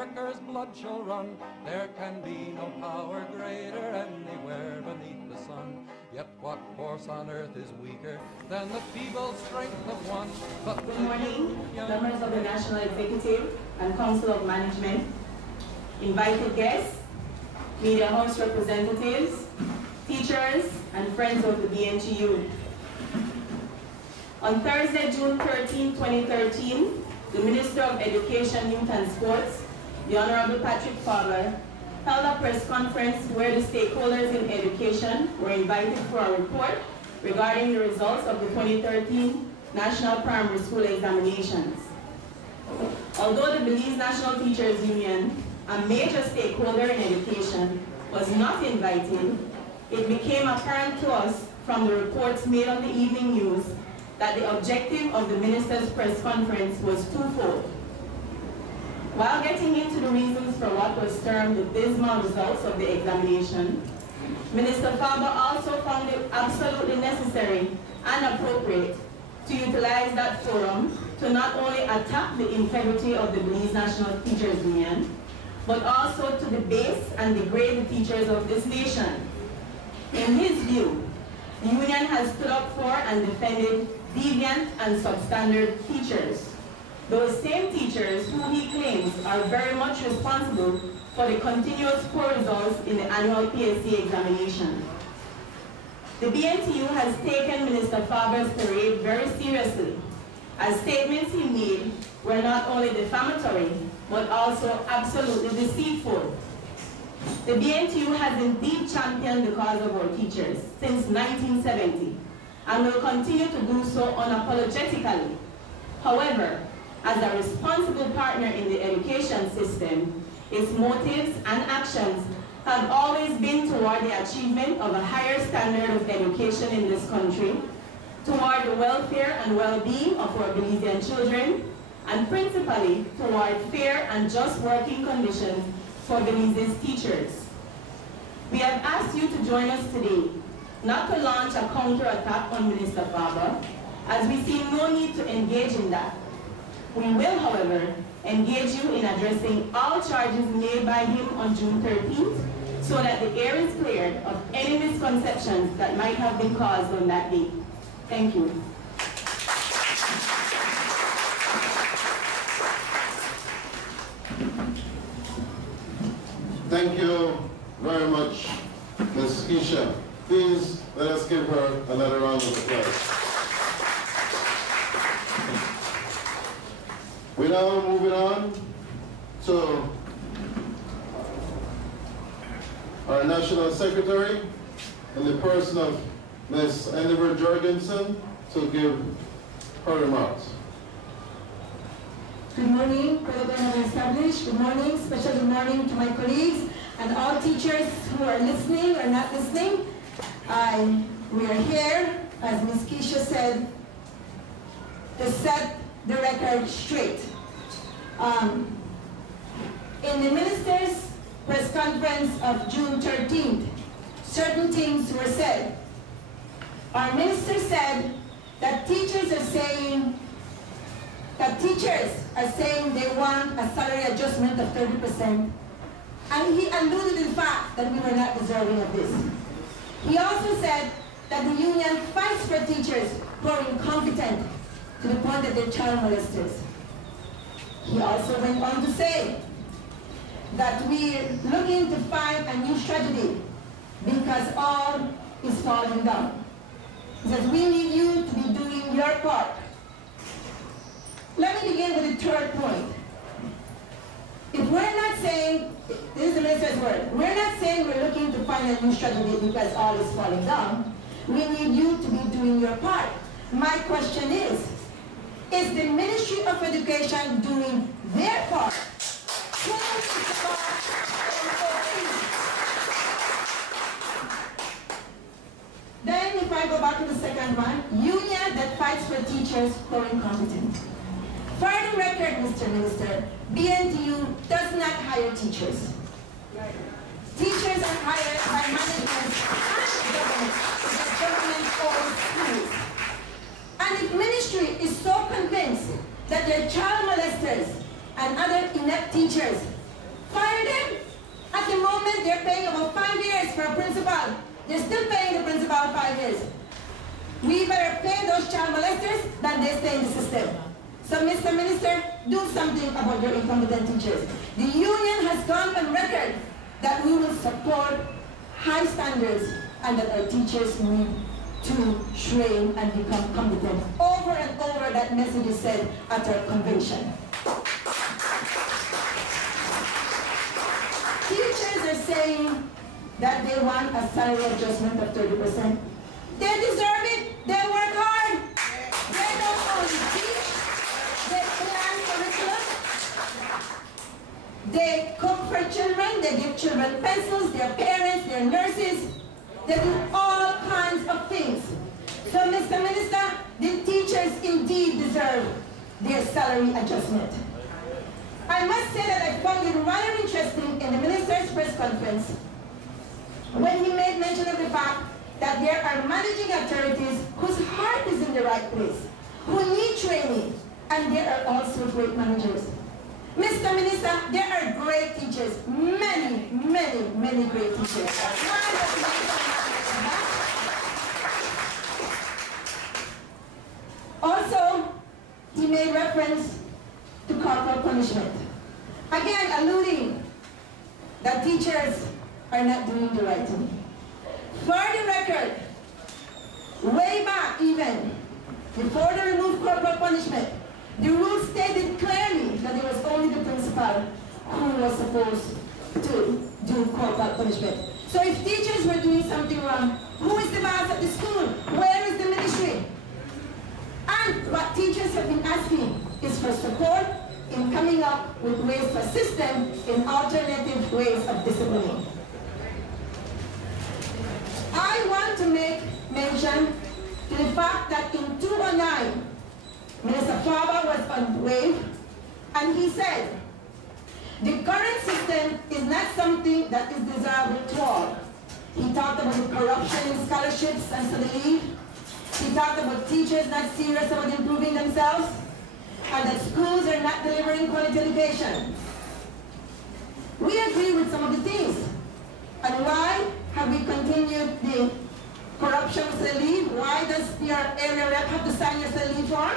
workers' blood shall run. There can be no power greater anywhere beneath the sun. Yet what force on earth is weaker than the feeble strength of one? But good morning, members of the National Executive and Council of Management, invited guests, media house representatives, teachers, and friends of the BNTU. On Thursday, June 13, 2013, the Minister of Education, Youth and Sports, the Honorable Patrick Faber, held a press conference where the stakeholders in education were invited for a report regarding the results of the 2013 National Primary School Examinations. Although the Belize National Teachers Union, a major stakeholder in education, was not invited, it became apparent to us from the reports made on the evening news that the objective of the minister's press conference was twofold. While getting into the reasons for what was termed the dismal results of the examination, Minister Faber also found it absolutely necessary and appropriate to utilize that forum to not only attack the integrity of the Belize National Teachers Union, but also to debase and degrade the teachers of this nation. In his view, the union has stood up for and defended deviant and substandard teachers. Those same teachers who he claims are very much responsible for the continuous poor results in the annual PSC examination. The BNTU has taken Minister Faber's parade very seriously, as statements he made were not only defamatory, but also absolutely deceitful. The BNTU has indeed championed the cause of our teachers since 1970, and will continue to do so unapologetically. However, as a responsible partner in the education system, its motives and actions have always been toward the achievement of a higher standard of education in this country, toward the welfare and well-being of our Belizean children, and principally toward fair and just working conditions for Belize's teachers. We have asked you to join us today, not to launch a counterattack on Minister Faber, as we see no need to engage in that. We will, however, engage you in addressing all charges made by him on June 13th, so that the air is cleared of any misconceptions that might have been caused on that day. Thank you. Thank you very much, Ms. Keisha. Please let us give her another round of applause. We're now moving on to our National Secretary in the person of Ms. Endeavour Jorgensen to give her remarks. Good morning, President Established. Good morning, special good morning to my colleagues and all teachers who are listening or not listening. We are here, as Ms. Keisha said, to set the record straight. In the minister's press conference of June 13th, certain things were said. Our minister said that teachers are saying they want a salary adjustment of 30%, and he alluded to the fact that we were not deserving of this. He also said that the union fights for teachers who are incompetent to the point that they're child molesters. He also went on to say that we're looking to find a new strategy because all is falling down. He says we need you to be doing your part. Let me begin with the third point. If we're not saying, this is the minister's word, we're not saying we're looking to find a new strategy because all is falling down. We need you to be doing your part. My question is the Ministry of Education doing their part? Who is the part Then if I go back to the second one, union that fights for teachers who are incompetent. For the record, Mr. Minister, BNTU does not hire teachers. Teachers are hired by management and government, because government owns schools. And if ministry is so convinced that they're child molesters and other inept teachers, years, they're paying about 5 years for a principal. They're still paying the principal 5 years. We better pay those child molesters than they stay in the system. So, Mr. Minister, do something about your incompetent teachers. The union has gone on record that we will support high standards and that our teachers need to train and become competent. Over and over, that message is said at our convention. Teachers are saying that they want a salary adjustment of 30%. They deserve it. They work hard. They don't only teach. They plan curriculum. They cook for children. They give children pencils. Their parents, their nurses. They do all kinds of things. So, Mr. Minister, the teachers indeed deserve their salary adjustment. I must say that I found it rather interesting in the minister's press conference when he made mention of the fact that there are managing authorities whose heart is in the right place, who need training, and there are also great managers. Mr. Minister, there are great teachers, many, many, many great teachers. Also, he made reference to corporal punishment. Again, alluding that teachers are not doing the right thing. For the record, way back even, before they removed corporal punishment, the rule stated clearly that it was only the principal who was supposed to do corporal punishment. So if teachers were doing something wrong, who is the boss of the school? Where is the ministry? And what teachers have been asking is for support in coming up with ways to assist them in alternative ways of disciplining. I want to make mention to the fact that in 2009, Minister Faber was on wave, and he said, the current system is not something that is desirable to all. He talked about the corruption in scholarships and study leave. He talked about teachers not serious about improving themselves, and that schools are not delivering quality education. We agree with some of the things. And why have we continued the corruption with study leave? Why does your area rep have to sign your study leave form?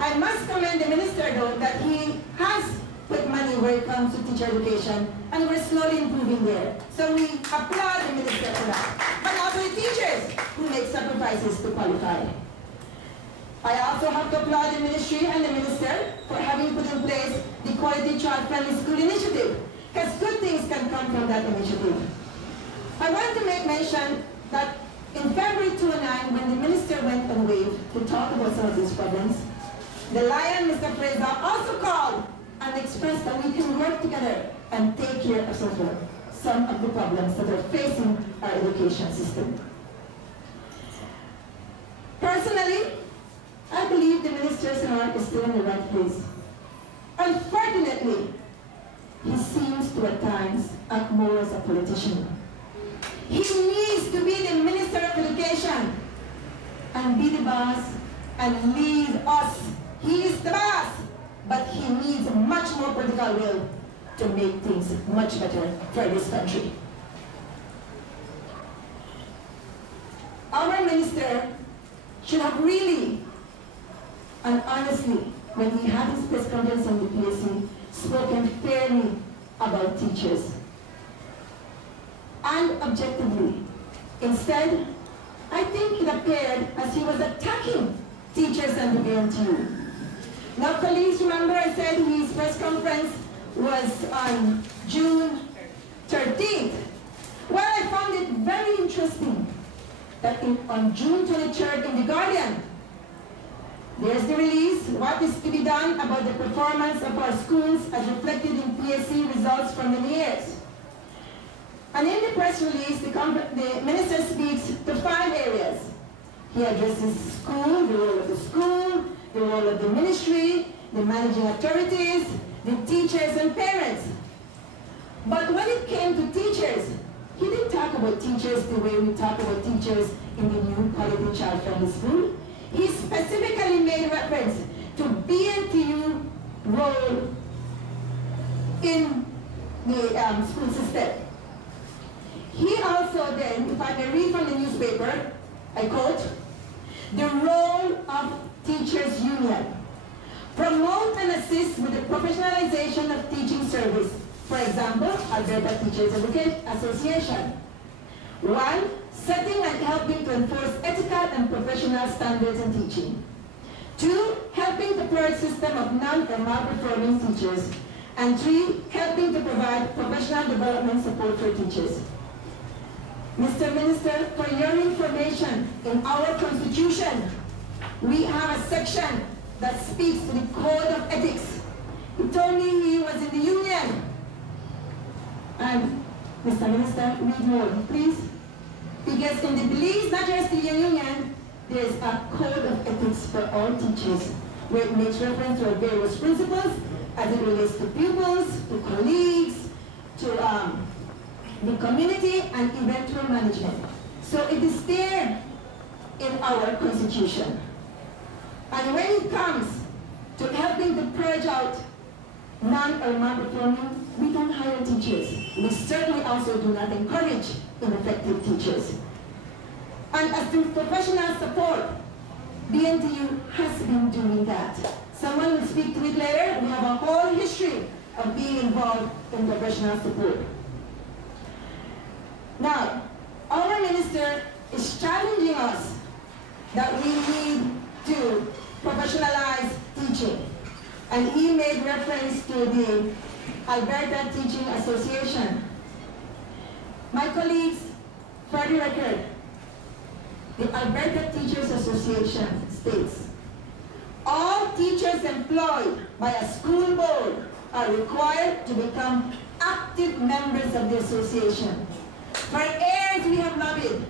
I must commend the minister, though, that he has put money where it comes to teacher education, and we're slowly improving there. So we applaud the minister for that. But also the teachers who make sacrifices to qualify. I also have to applaud the ministry and the minister for having put in place the Quality Child-Friendly School Initiative, because good things can come from that initiative. I want to make mention that in February 2009, when the minister went on wave to talk about some of these problems, the Lion, Mr. Fraser, also called and expressed that we can work together and take care of some of the problems that are facing our education system. Personally, I believe the minister's heart is still in the right place. Unfortunately, he seems to at times act more as a politician. He needs to be the Minister of Education and be the boss and lead us. He is the boss, but he needs much more political will to make things much better for this country. Our minister should have really and honestly, when he had his press conference on the PSC, spoken fairly about teachers and objectively. Instead, I think it appeared as he was attacking teachers and the BNTU. Now, colleagues, remember I said his press conference was on June 13th. Well, I found it very interesting that on June 23rd in The Guardian, there's the release, what is to be done about the performance of our schools as reflected in PSC results from many years. And in the press release, the minister speaks to 5 areas. He addresses school, the role of the school, the role of the ministry, the managing authorities, the teachers and parents. But when it came to teachers, he didn't talk about teachers the way we talk about teachers in the new Quality Child-Friendly School. He specifically made reference to BNTU role in the school system. He also then, if I may read from the newspaper, I quote, "The role of teachers' union. Promote and assist with the professionalization of teaching service. For example, Alberta Teachers Association. 1. Setting and helping to enforce ethical and professional standards in teaching. 2. Helping to purge system of non- or malperforming teachers. And 3. Helping to provide professional development support for teachers." Mr. Minister, for your information, in our Constitution, we have a section that speaks to the Code of Ethics. He told me he was in the union. And, Mr. Minister, read more, please. Because in the Belize, not just the union, there is a Code of Ethics for all teachers, where it makes reference to various principles as it relates to pupils, to colleagues, to the community, and eventual management. So it is there in our Constitution. And when it comes to helping to purge out non- or malperforming, we don't hire teachers. We certainly also do not encourage ineffective teachers. And as to professional support, BNTU has been doing that. Someone will speak to it later. We have a whole history of being involved in professional support. Now, our minister is challenging us that we need to professionalize teaching. And he made reference to the Alberta Teaching Association. My colleagues, for the record, the Alberta Teachers Association states, all teachers employed by a school board are required to become active members of the association. For years we have lobbied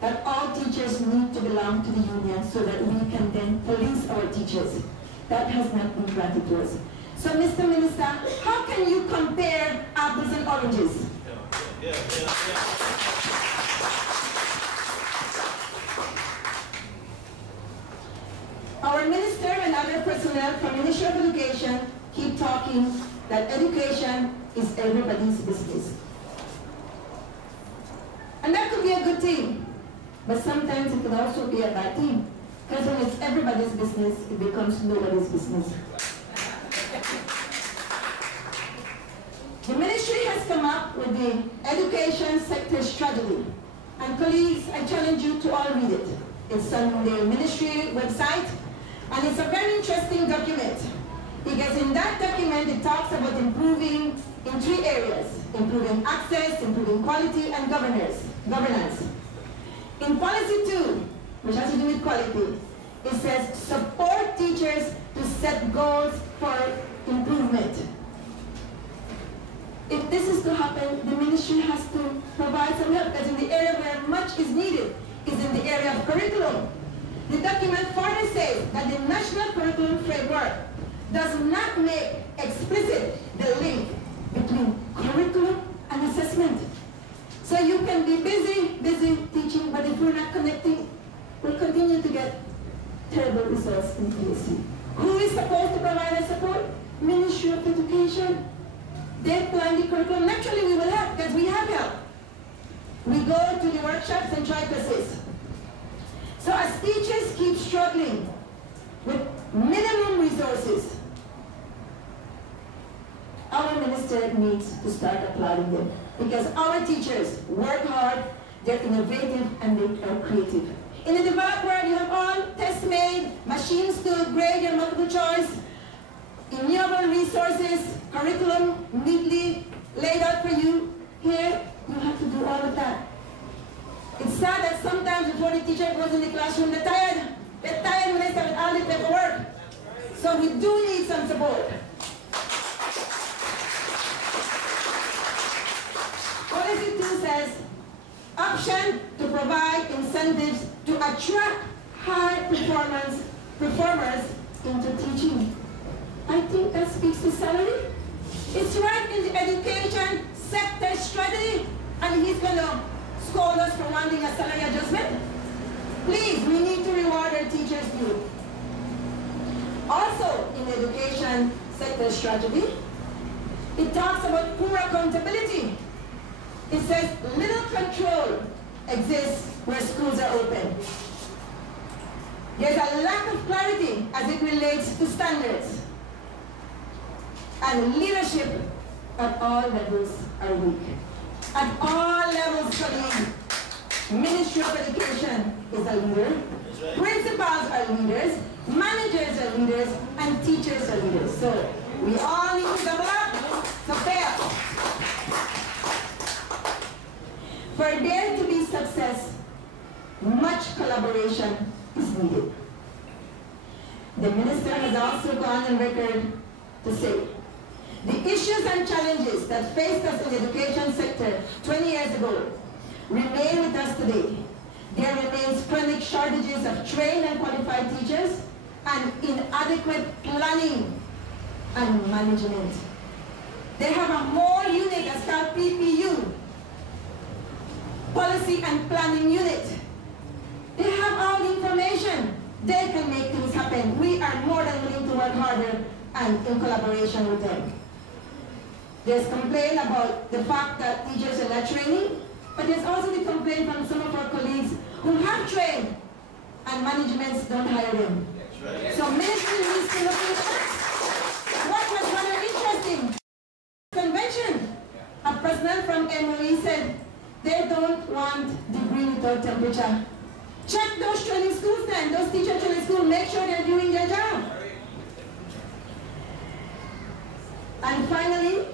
that all teachers need to belong to the union so that we can then police our teachers. That has not been granted to us. So, Mr. Minister, how can you compare apples and oranges? Our minister and other personnel from Ministry of Education keep talking that education is everybody's business. And that could be a good thing, but sometimes it could also be a bad thing. Because when it's everybody's business, it becomes nobody's business. The ministry has come up with the education sector strategy. And colleagues, I challenge you to all read it. It's on the ministry website, and it's a very interesting document. Because in that document, it talks about improving in 3 areas: improving access, improving quality, and governance. In policy 2, which has to do with quality, it says support teachers to set goals for improvement. If this is to happen, the ministry has to provide some help, because in the area where much is needed is in the area of curriculum. The document further says that the National Curriculum Framework does not make explicit the link between curriculum and assessment. So you can be busy teaching, but if we're not connecting, we'll continue to get terrible results in PSC. Who is supposed to provide us support? Ministry of Education. They plan the curriculum. Naturally, we will help, because we have help. We go to the workshops and try to assist. So as teachers keep struggling with minimum resources, our minister needs to start applauding them. Because our teachers work hard, they're innovative, and they are creative. In the developed world, you have all test-made, machines to grade your multiple choice, renewable resources, curriculum neatly laid out for you. Here, you have to do all of that. It's sad that sometimes before the teacher goes in the classroom, they're tired. They're tired when they start with all the paperwork. So we do need some support. Policy 2 says, option to provide incentives to attract high performers into teaching. I think that speaks to salary. It's right in the education sector strategy, and he's going to scold us for wanting a salary adjustment. Please, we need to reward our teachers too. Also, in the education sector strategy, it talks about poor accountability. It says little control exists where schools are open. There's a lack of clarity as it relates to standards. And leadership at all levels are weak. At all levels, colleagues. Ministry of Education is a leader. Principals are leaders. Managers are leaders. And teachers are leaders. So we all need to double up. So fair. For there to be success, much collaboration is needed. The minister has also gone on record to say, the issues and challenges that faced us in the education sector 20 years ago remain with us today. There remains chronic shortages of trained and qualified teachers and inadequate planning and management. They have a more unit that's called PPU, Policy and Planning Unit. They have all the information. They can make things happen. We are more than willing to work harder and in collaboration with them. There's complaint about the fact that teachers are not training, but there's also the complaint from some of our colleagues who have trained and managements don't hire them. So ministry needs to look at that. What was rather interesting, convention, a president from MOE said they don't want degree without temperature. Check those training schools then, those teacher training schools, make sure they're doing their job. And finally,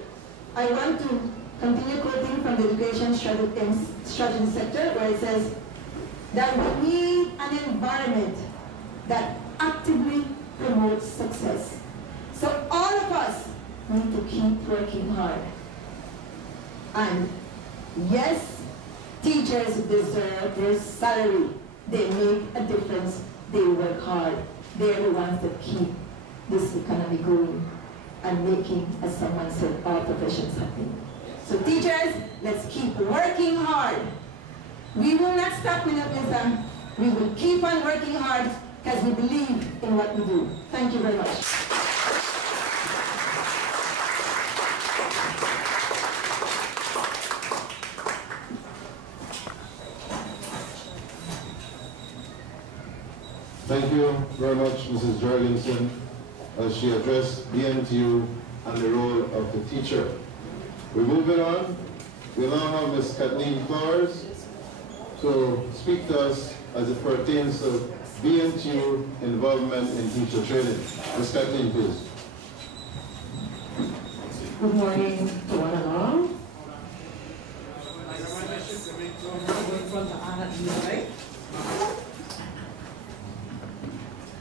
I want to continue quoting from the education strategy sector where it says that we need an environment that actively promotes success. So all of us need to keep working hard. And yes, teachers deserve their salary. They make a difference. They work hard. They're the ones that keep this economy going and making, as someone said, all professions happy. So teachers, let's keep working hard. We will not stop, Minister. We will keep on working hard because we believe in what we do. Thank you very much. Thank you very much, Mrs. Jorgensen, as she addressed BNTU and the role of the teacher. We're moving on. We now have Ms. Kathleen Flowers to speak to us as it pertains to BNTU involvement in teacher training. Ms. Kathleen, please. Good morning to one and all.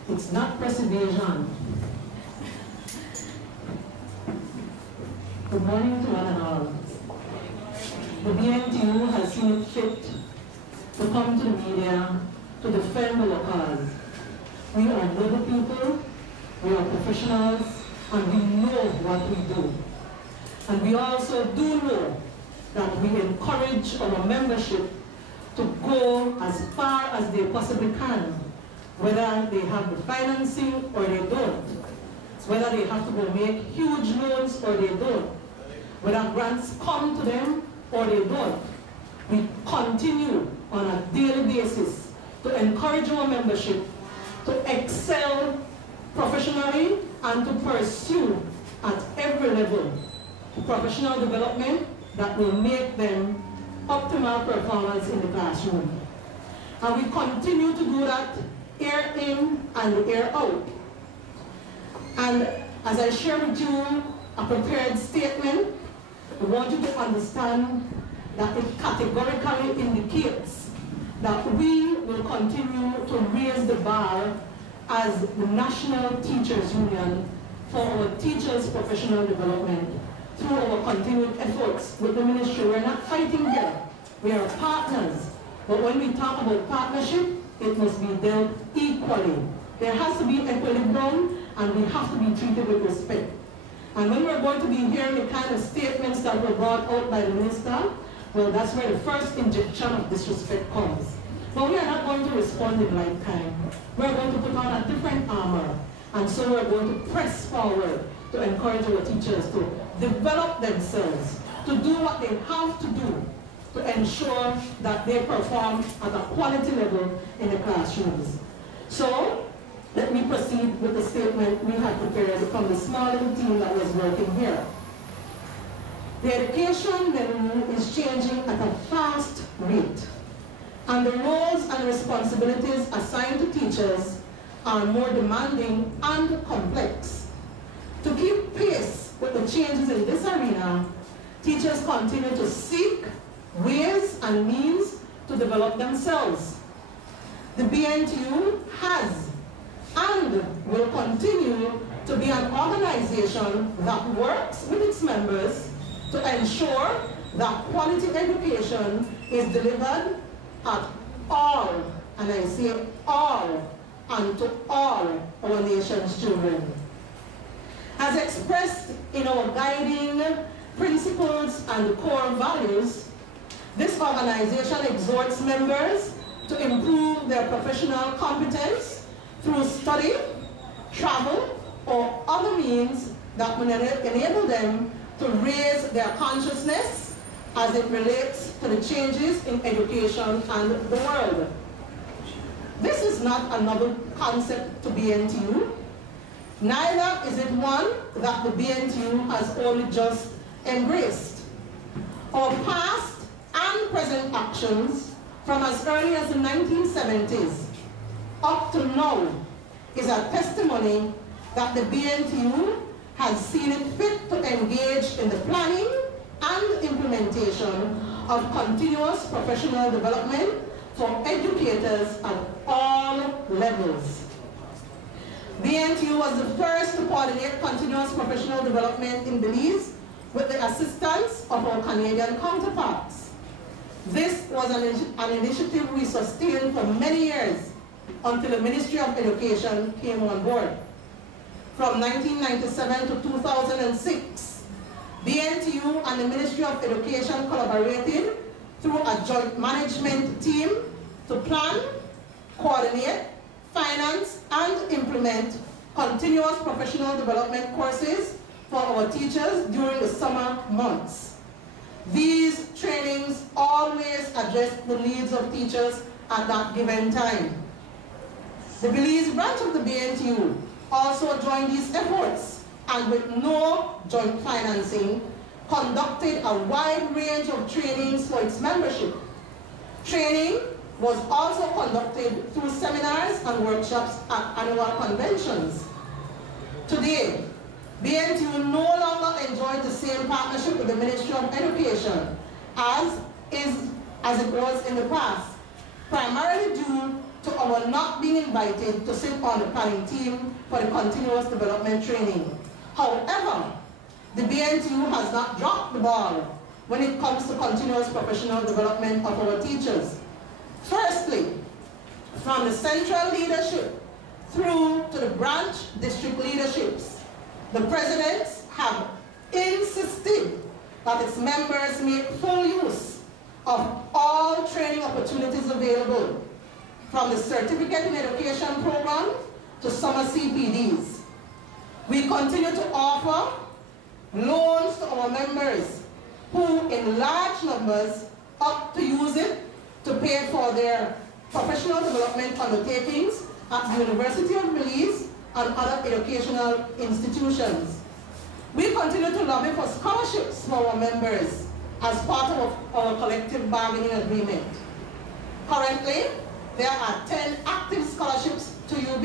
It's not preservation. Good morning to one and all. The BNTU has seen it fit to come to the media to defend our cause. We are noble people, we are professionals, and we know what we do. And we also do know that we encourage our membership to go as far as they possibly can, whether they have the financing or they don't, whether they have to go make huge loans or they don't, whether grants come to them or they don't. We continue on a daily basis to encourage our membership to excel professionally and to pursue at every level professional development that will make them optimal performance in the classroom. And we continue to do that year in and year out. And as I share with you a prepared statement, I want you to understand that it categorically indicates that we will continue to raise the bar as the National Teachers Union for our teachers' professional development through our continued efforts with the ministry. We're not fighting here. We are partners. But when we talk about partnership, it must be dealt equally. There has to be equilibrium, and we have to be treated with respect. And when we're going to be hearing the kind of statements that were brought out by the minister, well, that's where the first injection of disrespect comes. But we are not going to respond in like kind. We're going to put on a different armor. And so we're going to press forward to encourage our teachers to develop themselves, to do what they have to do to ensure that they perform at a quality level in the classrooms. So, let me proceed with the statement we have prepared from the small little team that was working here. The education menu is changing at a fast rate, and the roles and responsibilities assigned to teachers are more demanding and complex. To keep pace with the changes in this arena, teachers continue to seek ways and means to develop themselves. The BNTU has and will continue to be an organization that works with its members to ensure that quality education is delivered at all, and I say all, and to all our nation's children. As expressed in our guiding principles and core values, this organization exhorts members to improve their professional competence through study, travel, or other means that will enable them to raise their consciousness as it relates to the changes in education and the world. This is not a novel concept to BNTU. Neither is it one that the BNTU has only just embraced. Our past and present actions from as early as the 1970s up to now is a testimony that the BNTU has seen it fit to engage in the planning and implementation of continuous professional development for educators at all levels. BNTU was the first to coordinate continuous professional development in Belize with the assistance of our Canadian counterparts. This was an initiative we sustained for many years until the Ministry of Education came on board. From 1997 to 2006, BNTU and the Ministry of Education collaborated through a joint management team to plan, coordinate, finance, and implement continuous professional development courses for our teachers during the summer months. These trainings always address the needs of teachers at that given time. The Belize branch of the BNTU also joined these efforts, and with no joint financing, conducted a wide range of trainings for its membership. Training was also conducted through seminars and workshops at annual conventions. Today, BNTU no longer enjoys the same partnership with the Ministry of Education as it was in the past, primarily due to our not being invited to sit on the planning team for the continuous development training. However, the BNTU has not dropped the ball when it comes to continuous professional development of our teachers. Firstly, from the central leadership through to the branch district leaderships, the presidents have insisted that its members make full use of all training opportunities available, from the Certificate in Education program to summer CPDs. We continue to offer loans to our members who, in large numbers, opt to use it to pay for their professional development undertakings at the University of Belize and other educational institutions. We continue to lobby for scholarships for our members as part of our collective bargaining agreement. Currently, there are 10 active scholarships to UB.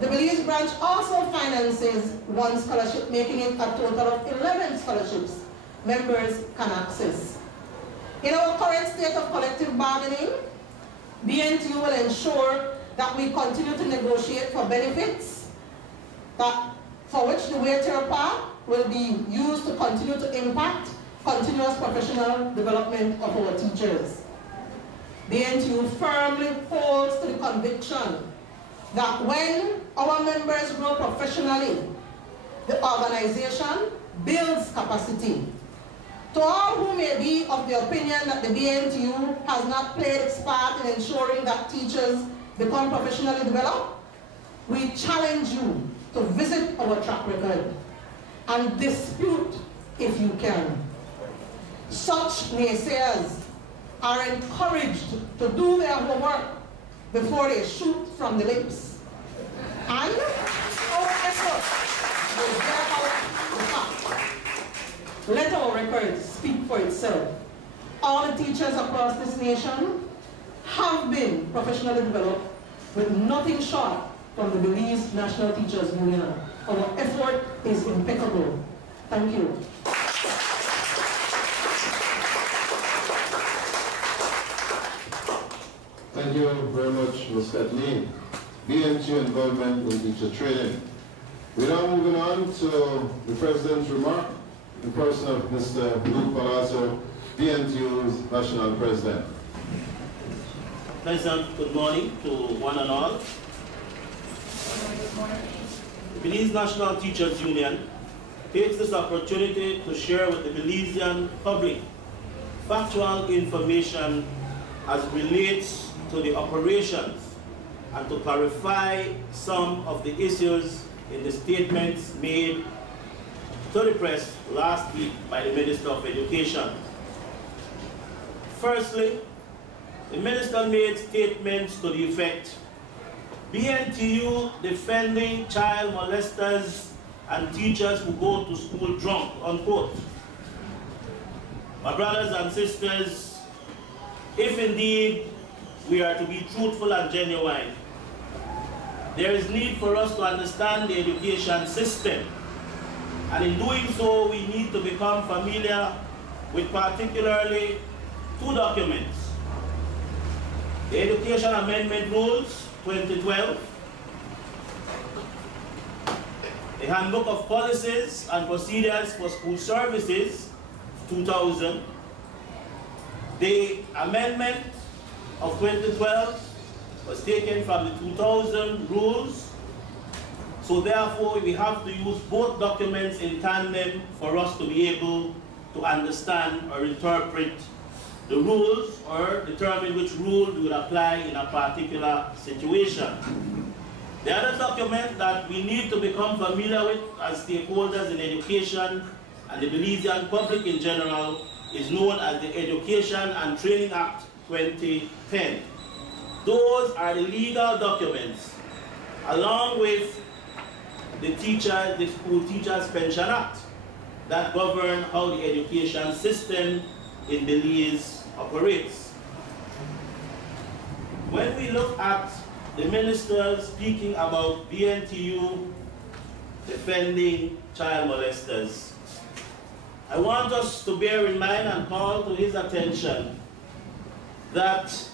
The Belize branch also finances one scholarship, making it a total of 11 scholarships members can access. In our current state of collective bargaining, BNTU will ensure that we continue to negotiate for benefits for which the wheelchair path will be used to continue to impact continuous professional development of our teachers. BNTU firmly holds to the conviction that when our members grow professionally, the organization builds capacity. To all who may be of the opinion that the BNTU has not played its part in ensuring that teachers become professionally developed, we challenge you to visit our track record. and dispute if you can. Such naysayers are encouraged to do their homework before they shoot from the lips. And our effort will bear out the fact. Let our records speak for itself. All the teachers across this nation have been professionally developed with nothing short from the Belize National Teachers Union. Our effort is impeccable. Thank you. Thank you very much, Ms. Kathleen. BNTU involvement in teacher training. We're now moving on to the President's remark in person of Mr. Luke Palazzo, BNTU's National President. Pleasant good morning to one and all. The Belize National Teachers Union takes this opportunity to share with the Belizean public factual information as relates to the operations and to clarify some of the issues in the statements made to the press last week by the Minister of Education. Firstly, the Minister made statements to the effect, BNTU defending child molesters and teachers who go to school drunk, unquote. My brothers and sisters, if indeed we are to be truthful and genuine, there is need for us to understand the education system. And in doing so, we need to become familiar with particularly two documents. The Education Amendment Rules, 2012, the Handbook of Policies and Procedures for School Services, 2000, the amendment of 2012 was taken from the 2000 rules, so therefore we have to use both documents in tandem for us to be able to understand or interpret the rules or determine which rule we would apply in a particular situation. The other document that we need to become familiar with as stakeholders in education and the Belizean public in general is known as the Education and Training Act 2010. Those are the legal documents, along with the School Teachers Pension Act, that govern how the education system in Belize operates. When we look at the minister speaking about BNTU defending child molesters, I want us to bear in mind and call to his attention that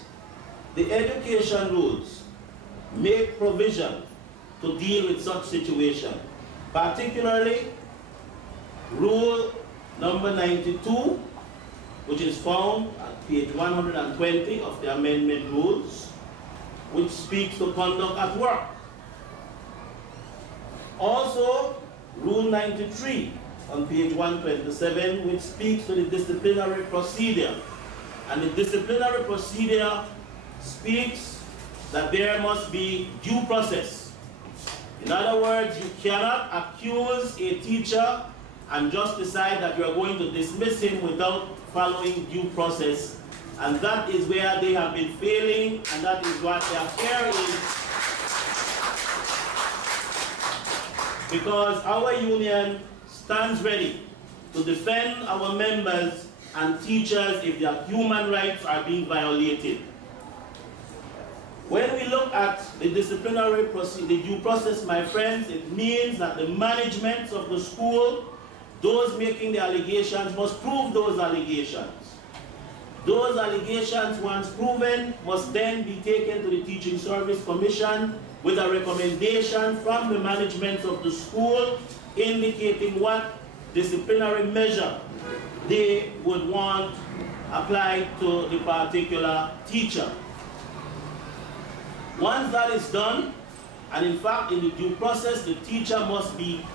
the education rules make provision to deal with such situation, particularly rule number 92, which is found at page 120 of the amendment rules, which speaks to conduct at work. Also, rule 93 on page 127, which speaks to the disciplinary procedure. And the disciplinary procedure speaks that there must be due process. In other words, you cannot accuse a teacher and just decide that you are going to dismiss him without following due process. And that is where they have been failing, and that is what their fear is. Because our union stands ready to defend our members and teachers if their human rights are being violated. When we look at the disciplinary the due process, my friends, it means that the management of the school, those making the allegations, must prove those allegations. Those allegations, once proven, must then be taken to the Teaching Service Commission with a recommendation from the management of the school indicating what disciplinary measure they would want applied to the particular teacher. Once that is done, and in fact in the due process, the teacher must be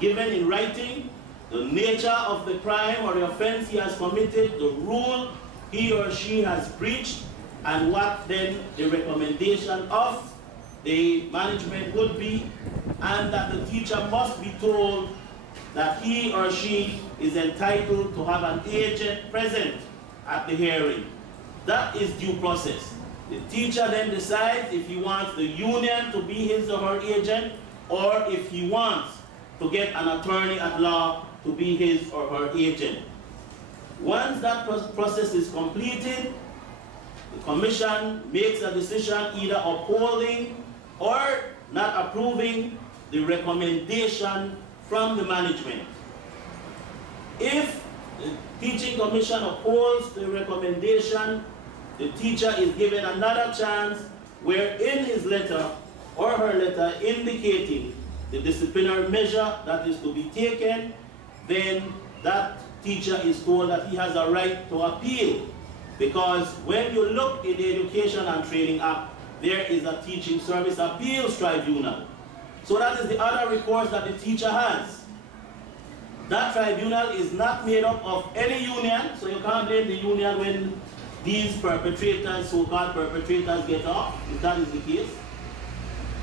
given in writing the nature of the crime or the offense he has committed, the rule he or she has breached, and what then the recommendation of the management would be, and that the teacher must be told that he or she is entitled to have an agent present at the hearing. That is due process. The teacher then decides if he wants the union to be his or her agent, or if he wants to get an attorney at law to be his or her agent. Once that process is completed, the commission makes a decision either upholding or not approving the recommendation from the management. If the teaching commission upholds the recommendation, the teacher is given another chance where in his letter or her letter indicating the disciplinary measure that is to be taken, then that teacher is told that he has a right to appeal. Because when you look in the Education and Training Act, there is a Teaching Service Appeals Tribunal. So that is the other recourse that the teacher has. That tribunal is not made up of any union, so you can't blame the union when these perpetrators, so-called perpetrators, get off, if that is the case.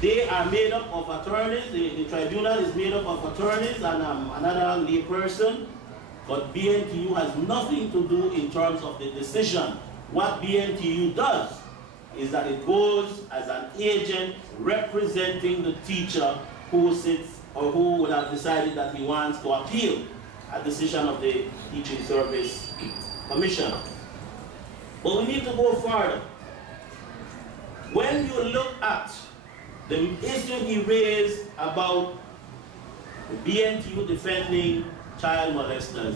They are made up of attorneys. The tribunal is made up of attorneys and another lay person. But BNTU has nothing to do in terms of the decision. What BNTU does is that it goes as an agent representing the teacher who sits or who would have decided that he wants to appeal a decision of the Teaching Service Commission. But we need to go further. When you look at the issue he raised about the BNTU defending child molesters,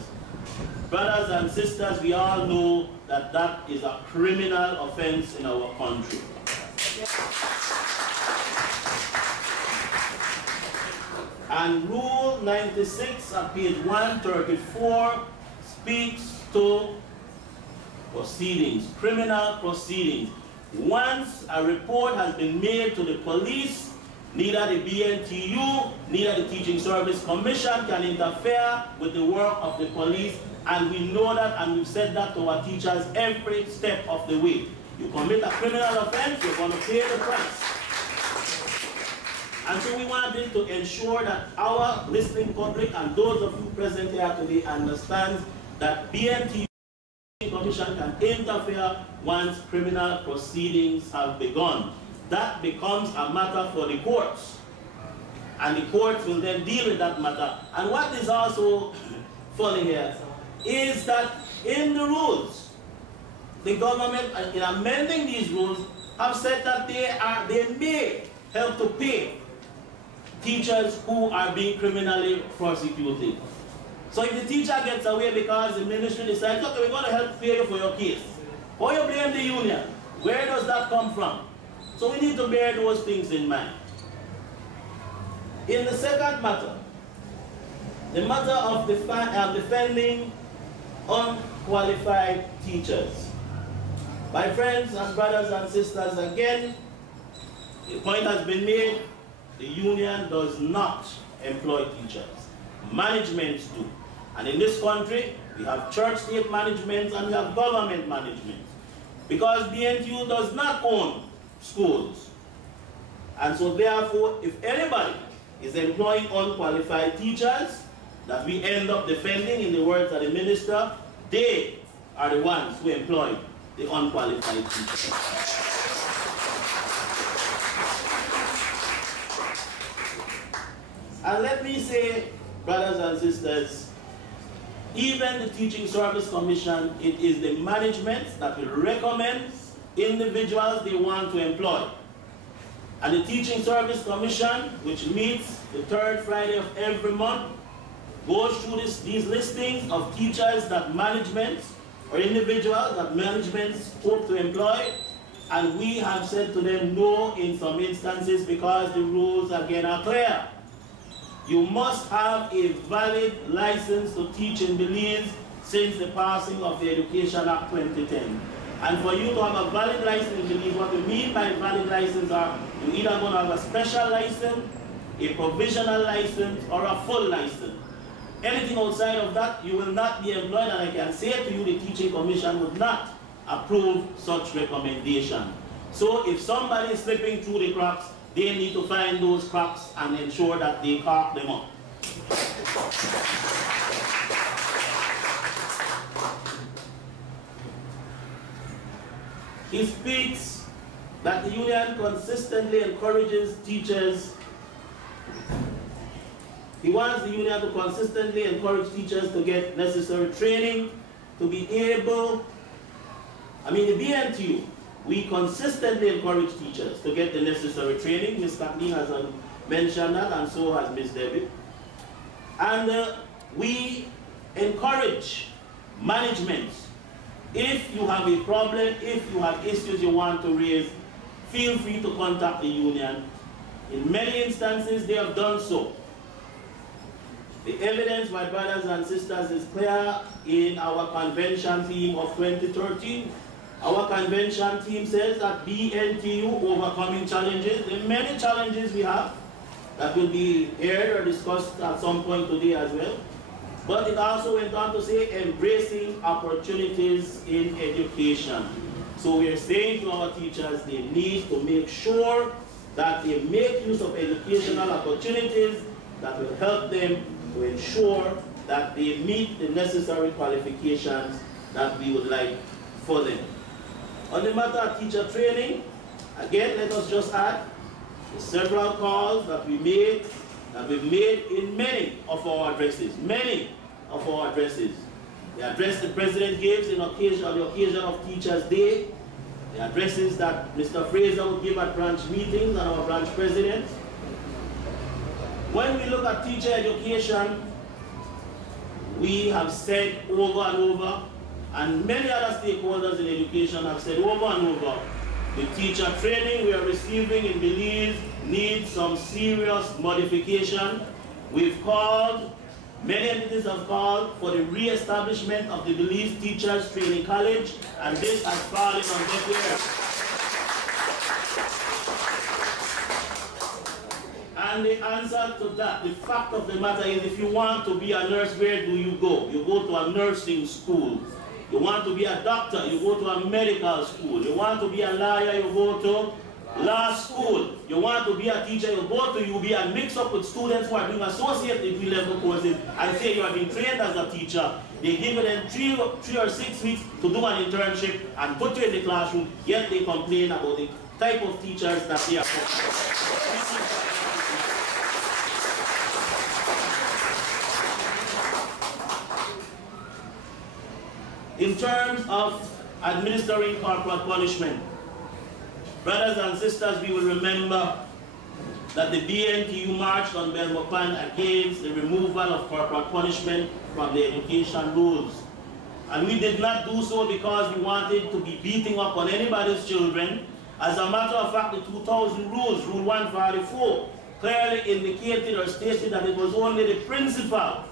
brothers and sisters, we all know that that is a criminal offense in our country. And Rule 96 at page 134 speaks to proceedings, criminal proceedings. Once a report has been made to the police, neither the BNTU, neither the Teaching Service Commission can interfere with the work of the police, and we know that, and we've said that to our teachers every step of the way. You commit a criminal offense, you're going to pay the price. And so we wanted to ensure that our listening public and those of you present here today understand that BNTU Commission can interfere once criminal proceedings have begun. That becomes a matter for the courts, and the courts will then deal with that matter. And what is also funny here is that in the rules, the government, in amending these rules, have said that they may help to pay teachers who are being criminally prosecuted. So if the teacher gets away because the ministry decides, okay, we're going to help pay you for your case, or you blame the union, where does that come from? So we need to bear those things in mind. In the second matter, the matter of defending unqualified teachers. My friends and brothers and sisters, again, the point has been made, the union does not employ teachers. Managements do. And in this country, we have church-state managements and we have government managements. Because BNTU does not own schools. And so therefore, if anybody is employing unqualified teachers that we end up defending, in the words of the minister, they are the ones who employ the unqualified teachers. And let me say, brothers and sisters, even the Teaching Service Commission, it is the management that will recommend individuals they want to employ. And the Teaching Service Commission, which meets the third Friday of every month, goes through these listings of teachers that management or individuals that management hope to employ, and we have said to them no in some instances because the rules again are clear. You must have a valid license to teach in Belize since the passing of the Education Act 2010. And for you to have a valid license in Belize, what we mean by valid license are you either going to have a special license, a provisional license, or a full license. Anything outside of that, you will not be employed, and I can say to you the Teaching Commission would not approve such recommendation. So if somebody is slipping through the cracks, they need to find those cracks and ensure that they carve them up. He speaks that the union consistently encourages teachers. He wants the union to consistently encourage teachers to get necessary training, to be able, the BNTU, we consistently encourage teachers to get the necessary training. Ms. Kathleen has mentioned that, and so has Ms. Debbie. And we encourage management. If you have a problem, if you have issues you want to raise, feel free to contact the union. In many instances, they have done so. The evidence, my brothers and sisters, is clear in our convention theme of 2013. Our convention theme says that BNTU, overcoming challenges. There are many challenges we have that will be aired or discussed at some point today as well. But it also went on to say embracing opportunities in education. So we are saying to our teachers they need to make sure that they make use of educational opportunities that will help them to ensure that they meet the necessary qualifications that we would like for them. On the matter of teacher training, again, let us just add the several calls that we've made in many of our addresses. Many of our addresses. The address the President gives on the occasion of Teachers' Day, the addresses that Mr. Fraser would give at branch meetings and our branch presidents. When we look at teacher education, we have said over and over, and many other stakeholders in education have said over and over, the teacher training we are receiving in Belize needs some serious modification. We've called, many entities have called for the re-establishment of the Belize Teachers Training College, and this has fallen on deaf ears. And the answer to that, the fact of the matter is, if you want to be a nurse, where do you go? You go to a nursing school. You want to be a doctor, you go to a medical school. You want to be a lawyer, you go to law school. You want to be a teacher, you go to UB and mix up with students who are doing associate degree level courses and say you have been trained as a teacher. They give them 3 or 6 weeks to do an internship and put you in the classroom, yet they complain about the type of teachers that they are. In terms of administering corporal punishment, brothers and sisters, we will remember that the BNTU marched on Belmopan against the removal of corporal punishment from the education rules. And we did not do so because we wanted to be beating up on anybody's children. As a matter of fact, the 2000 rules, Rule 144, clearly indicated or stated that it was only the principal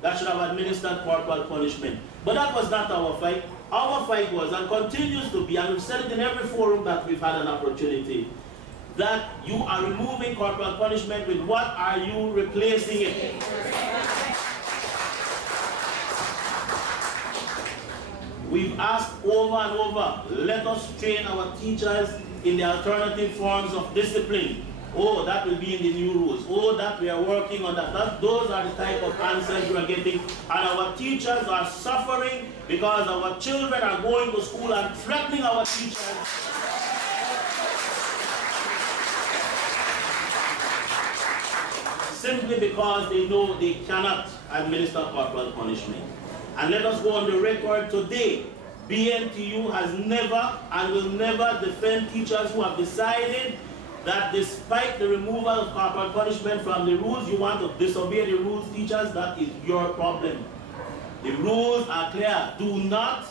that should have administered corporal punishment. But that was not our fight. Our fight was, and continues to be, and we've said it in every forum that we've had an opportunity, that you are removing corporal punishment. With what are you replacing it? We've asked over and over, let us train our teachers in the alternative forms of discipline. Oh, that will be in the new rules. Oh, that we are working on that. Those are the type of answers we are getting. And our teachers are suffering because our children are going to school and threatening our teachers. Simply because they know they cannot administer corporal punishment. And let us go on the record today. BNTU has never and will never defend teachers who have decided that despite the removal of corporal punishment from the rules, you want to disobey the rules, teachers, that is your problem. The rules are clear. Do not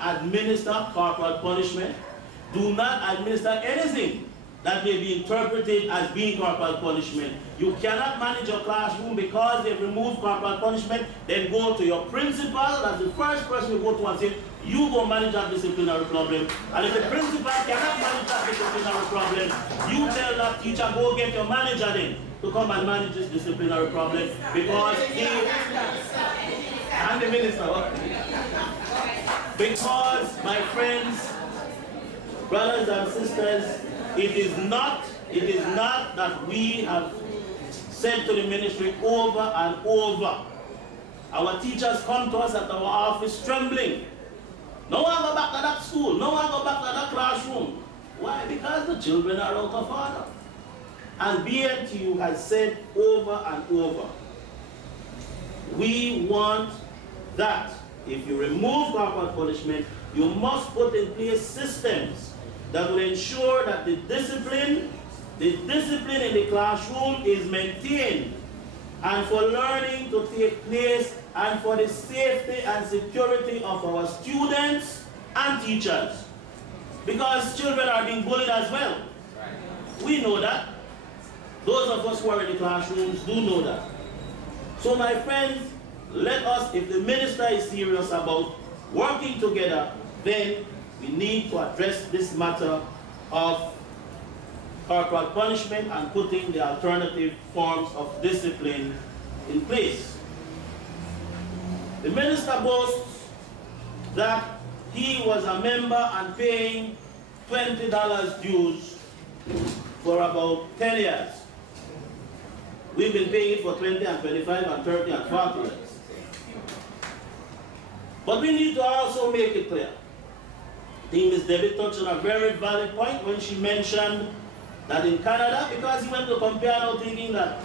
administer corporal punishment. Do not administer anything that may be interpreted as being corporal punishment. You cannot manage your classroom because they've removed corporal punishment, then go to your principal, that's the first person you go to and say, you go manage that disciplinary problem. And if the principal cannot manage that disciplinary problem, you tell that teacher, go get your manager then to come and manage this disciplinary problem, because and the minister, because, my friends, brothers and sisters, it is not that we have said to the ministry over and over. Our teachers come to us at our office trembling. No one go back to that school. No one go back to that classroom. Why? Because the children are out of order. And BNTU has said over and over, we want that if you remove corporal punishment, you must put in place systems that will ensure that the discipline in the classroom is maintained, and for learning to take place, and for the safety and security of our students and teachers. Because children are being bullied as well. We know that. Those of us who are in the classrooms do know that. So my friends, let us, if the minister is serious about working together, then we need to address this matter of corporal punishment and putting the alternative forms of discipline in place. The minister boasts that he was a member and paying $20 dues for about 10 years. We've been paying it for 20 and 25 and 30 and 40 years. But we need to also make it clear. I think Ms. David touched on a very valid point when she mentioned that in Canada, because he went to compare now thinking that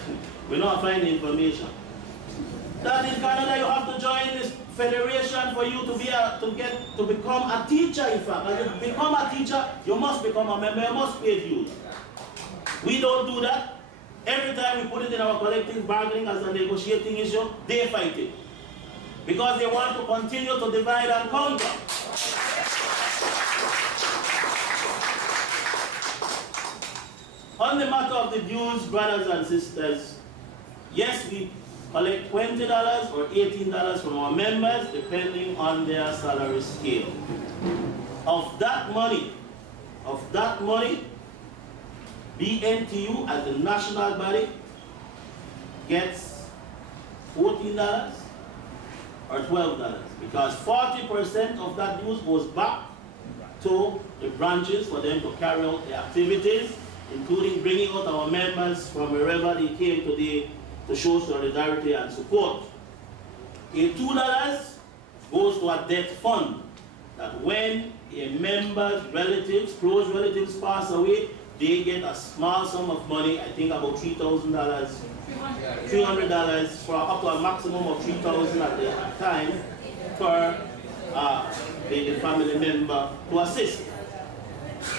we're not finding information, that in Canada you have to join this federation for you to become a teacher. In fact, as you become a teacher, you must become a member, you must pay dues. We don't do that. Every time we put it in our collective bargaining as a negotiating issue, they fight it. Because they want to continue to divide and conquer. On the matter of the dues, brothers and sisters, yes, we collect $20 or $18 from our members, depending on their salary scale. Of that money, BNTU as the national body gets $14 or $12, because 40% of that dues goes back to the branches for them to carry out their activities, including bringing out our members from wherever they came today to show solidarity and support. A $2 goes to a death fund, that when a member's relatives, close relatives pass away, they get a small sum of money, I think about $3,000, $300 for up to a maximum of $3,000 at the time for the family member to assist.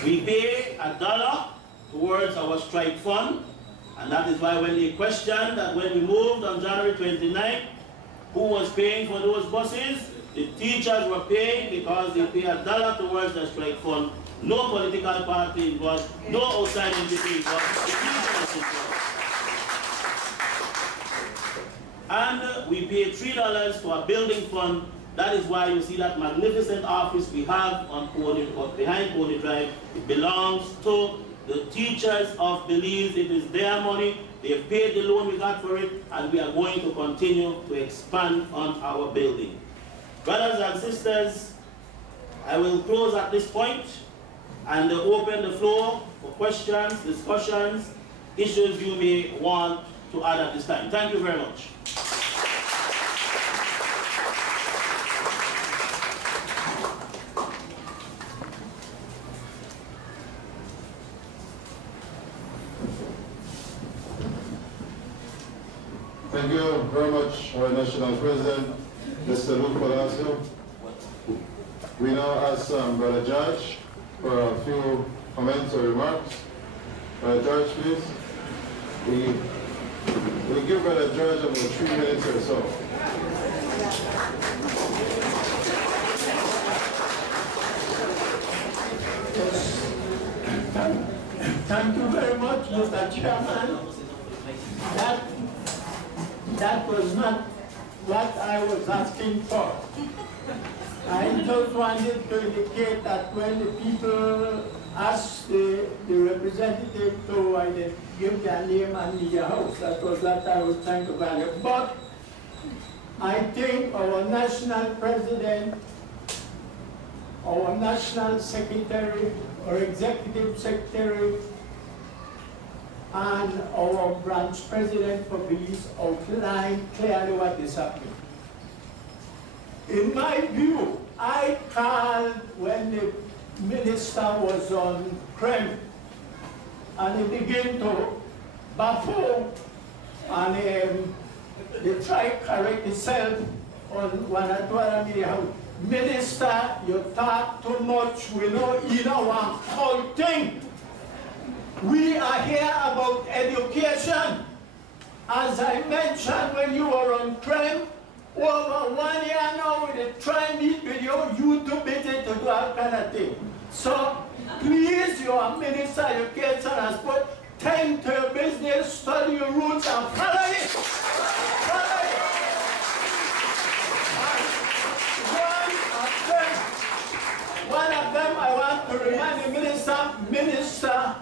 We pay $1 towards our strike fund, and that is why when they questioned that when we moved on January 29th, who was paying for those buses, the teachers were paying because they pay $1 towards the strike fund. No political party involved, no outside entity involved, the teachers involved. And we pay $3 to a building fund. That is why you see that magnificent office we have on behind Pony Drive. It belongs to the teachers of Belize. It is their money. They have paid the loan we got for it, and we are going to continue to expand on our building. Brothers and sisters, I will close at this point and open the floor for questions, discussions, issues you may want to add at this time. Thank you very much. Thank you very much, our National President, Mr. Luke Palacio. We now ask Brother George for a few comments or remarks. Brother George, please. We'll give Brother George about 3 minutes or so. Thank you very much, Mr. Chairman. That was not what I was asking for. I just wanted to indicate that when the people asked the representative to give their name and their house, that was what I was trying to value. But I think our national president, our national secretary, or executive secretary, and our branch president for Belize outlined clearly what is happening. In my view, I called when the minister was on CREM, and he began to baffle, and they try to correct itself on one or two other media. Minister, you talk too much, we know you know one whole thing. We are here about education. As I mentioned when you were on CREM, over 1 year now we try meet with you too busy to do all kind of thing. So please, your Minister of Education has put time to your business, study your rules and follow it. Follow it. One of them I want to remind the minister,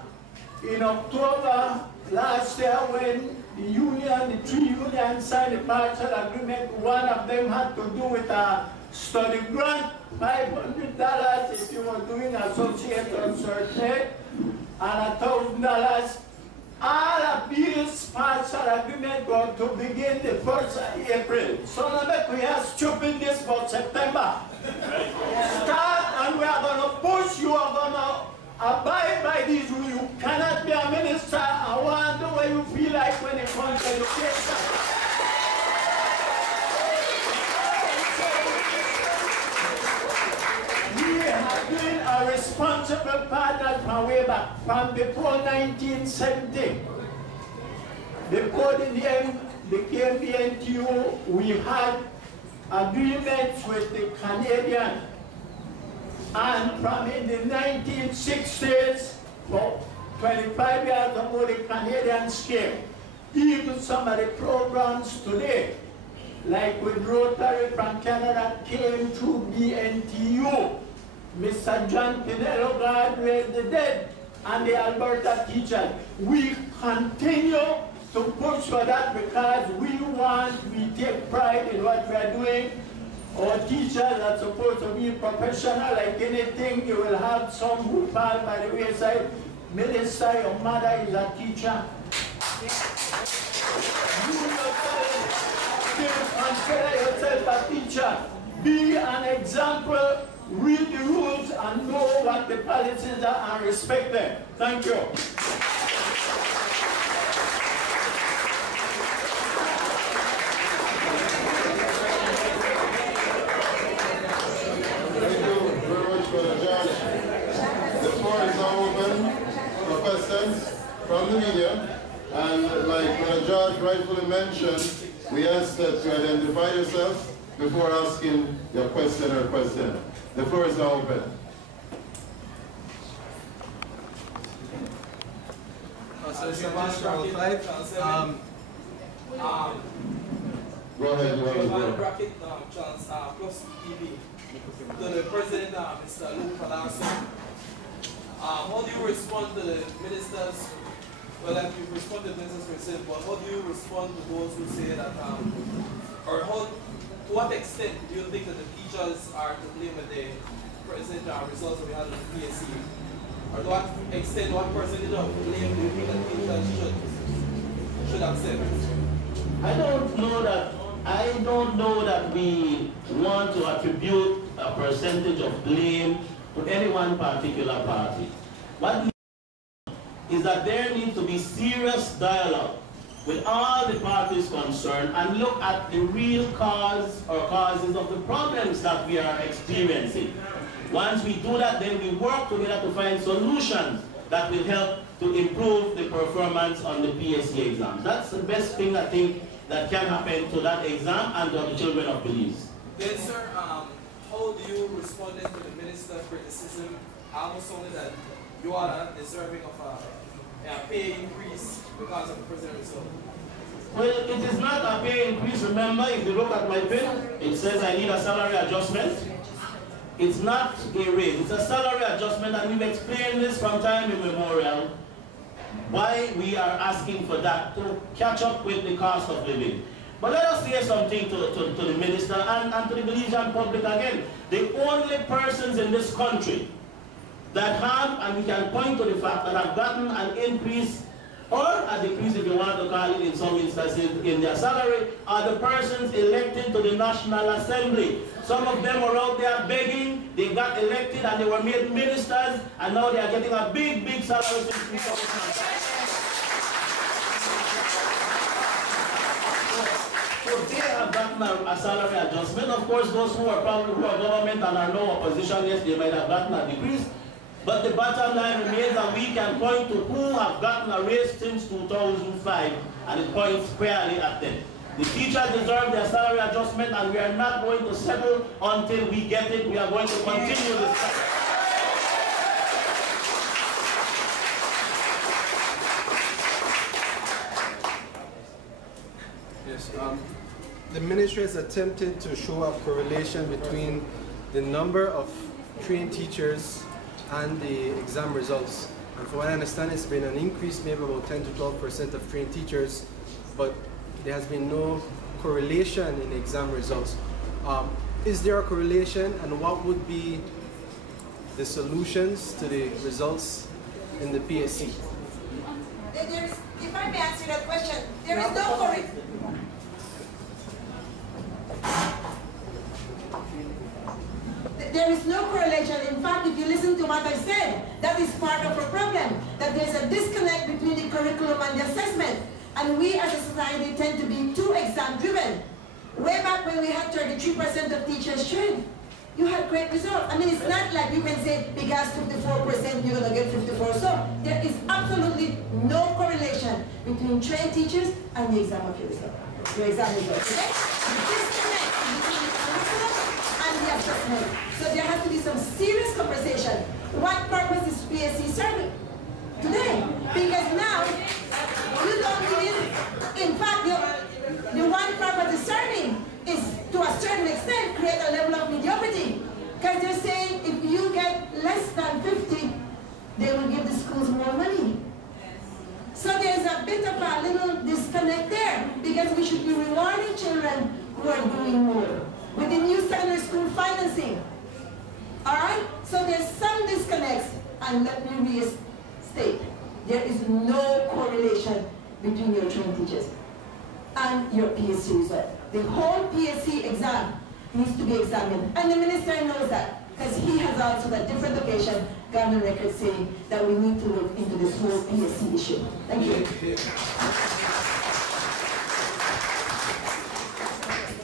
in October last year when the three unions signed a partial agreement, one of them had to do with a study grant, $500 if you were doing associate or certificate, and $1,000. All of these partial agreements were to begin the 1st of April. So now we are stupid this for September. Start, and we are going to push, you are going to abide by these rules. You cannot be a minister and wonder what you feel like when it comes to education. We have been a responsible partner from way back, from before 1970. Before the name became BNTU, we had agreements with the Canadian. And from in the 1960s, for 25 years ago, the Canadians came. Even some of the programs today, like with Rotary from Canada, came through BNTU. Mr. John Pinello graduated the dead, and the Alberta teachers. We continue to push for that because we take pride in what we are doing. Our teachers are supposed to be professional like anything. You will have some who fall by the wayside. Minister, your mother is a teacher. You yourself, consider yourself a teacher. Be an example, read the rules, and know what the policies are and respect them. Thank you. From the media, and like the judge rightfully mentioned, we ask that you identify yourself before asking your question or question. The floor is now open. So it's the last round 5. Go ahead, you want to go. Bracket chance plus TV to the president, Mr. Luke Palanso. How do you respond to the ministers? Well, like you respond to the ministers for yourself, but how do you respond to those who say that, or how, to what extent do you think that the teachers are to blame with the present results that we had on the PSC? Or to what extent, what percentage of blame do you think that teachers should accept? I don't know that we want to attribute a percentage of blame to any one particular party. What is that there needs to be serious dialogue with all the parties concerned and look at the real cause or causes of the problems that we are experiencing. Once we do that, then we work together to find solutions that will help to improve the performance on the PSC exam. That's the best thing I think that can happen to that exam and to the children of Belize. Then, sir, how do you respond to the minister's criticism? Almost only that you are not deserving of a pay increase because of the president's result. Well, it is not a pay increase. Remember, if you look at my bill, it says I need a salary adjustment. It's not a raise, it's a salary adjustment, and we've explained this from time immemorial, why we are asking for that to catch up with the cost of living. But let us say something to the minister and to the Belizean public again. The only persons in this country that have, and we can point to the fact that have gotten an increase or a decrease, if you want to call it in some instances, in their salary, are the persons elected to the National Assembly. Some of them were out there begging, they got elected and they were made ministers, and now they are getting a big, big salary since 2005. So they have gotten a salary adjustment. Of course, those who are government and are no opposition, yes, they might have gotten a decrease. But the bottom line remains that we can point to who have gotten a raise since 2005, and it points squarely at them. The teachers deserve their salary adjustment, and we are not going to settle until we get it. We are going to continue this fight. Yes, the ministry has attempted to show a correlation between the number of trained teachers and the exam results. And from what I understand, it's been an increase, maybe about 10 to 12% of trained teachers, but there has been no correlation in the exam results. Is there a correlation, and what would be the solutions to the results in the PSC? If I may answer that question, there is no correlation. There is no correlation. In fact, if you listen to what I said, that is part of the problem, that there's a disconnect between the curriculum and the assessment. And we as a society tend to be too exam-driven. Way back when we had 33% of teachers trained, you had great results. I mean, it's not like you can say, because 54%, you're going to get 54. So there is absolutely no correlation between trained teachers and the exam of your result. Your exam results, okay? Disconnect between the curriculum and the assessment. So there has to be some serious conversation. What purpose is PSC serving today? Because now, you don't even, in fact, the one purpose is serving is, to a certain extent, create a level of mediocrity. Because they're saying if you get less than 50, they will give the schools more money. So there's a bit of a little disconnect there, because we should be rewarding children who are doing more with the new secondary school financing. All right? So there's some disconnects, and let me restate, there is no correlation between your trained teachers and your PSC result. The whole PSC exam needs to be examined, and the minister knows that, because he has also at different occasions gotten a record saying that we need to look into this whole PSC issue. Thank you.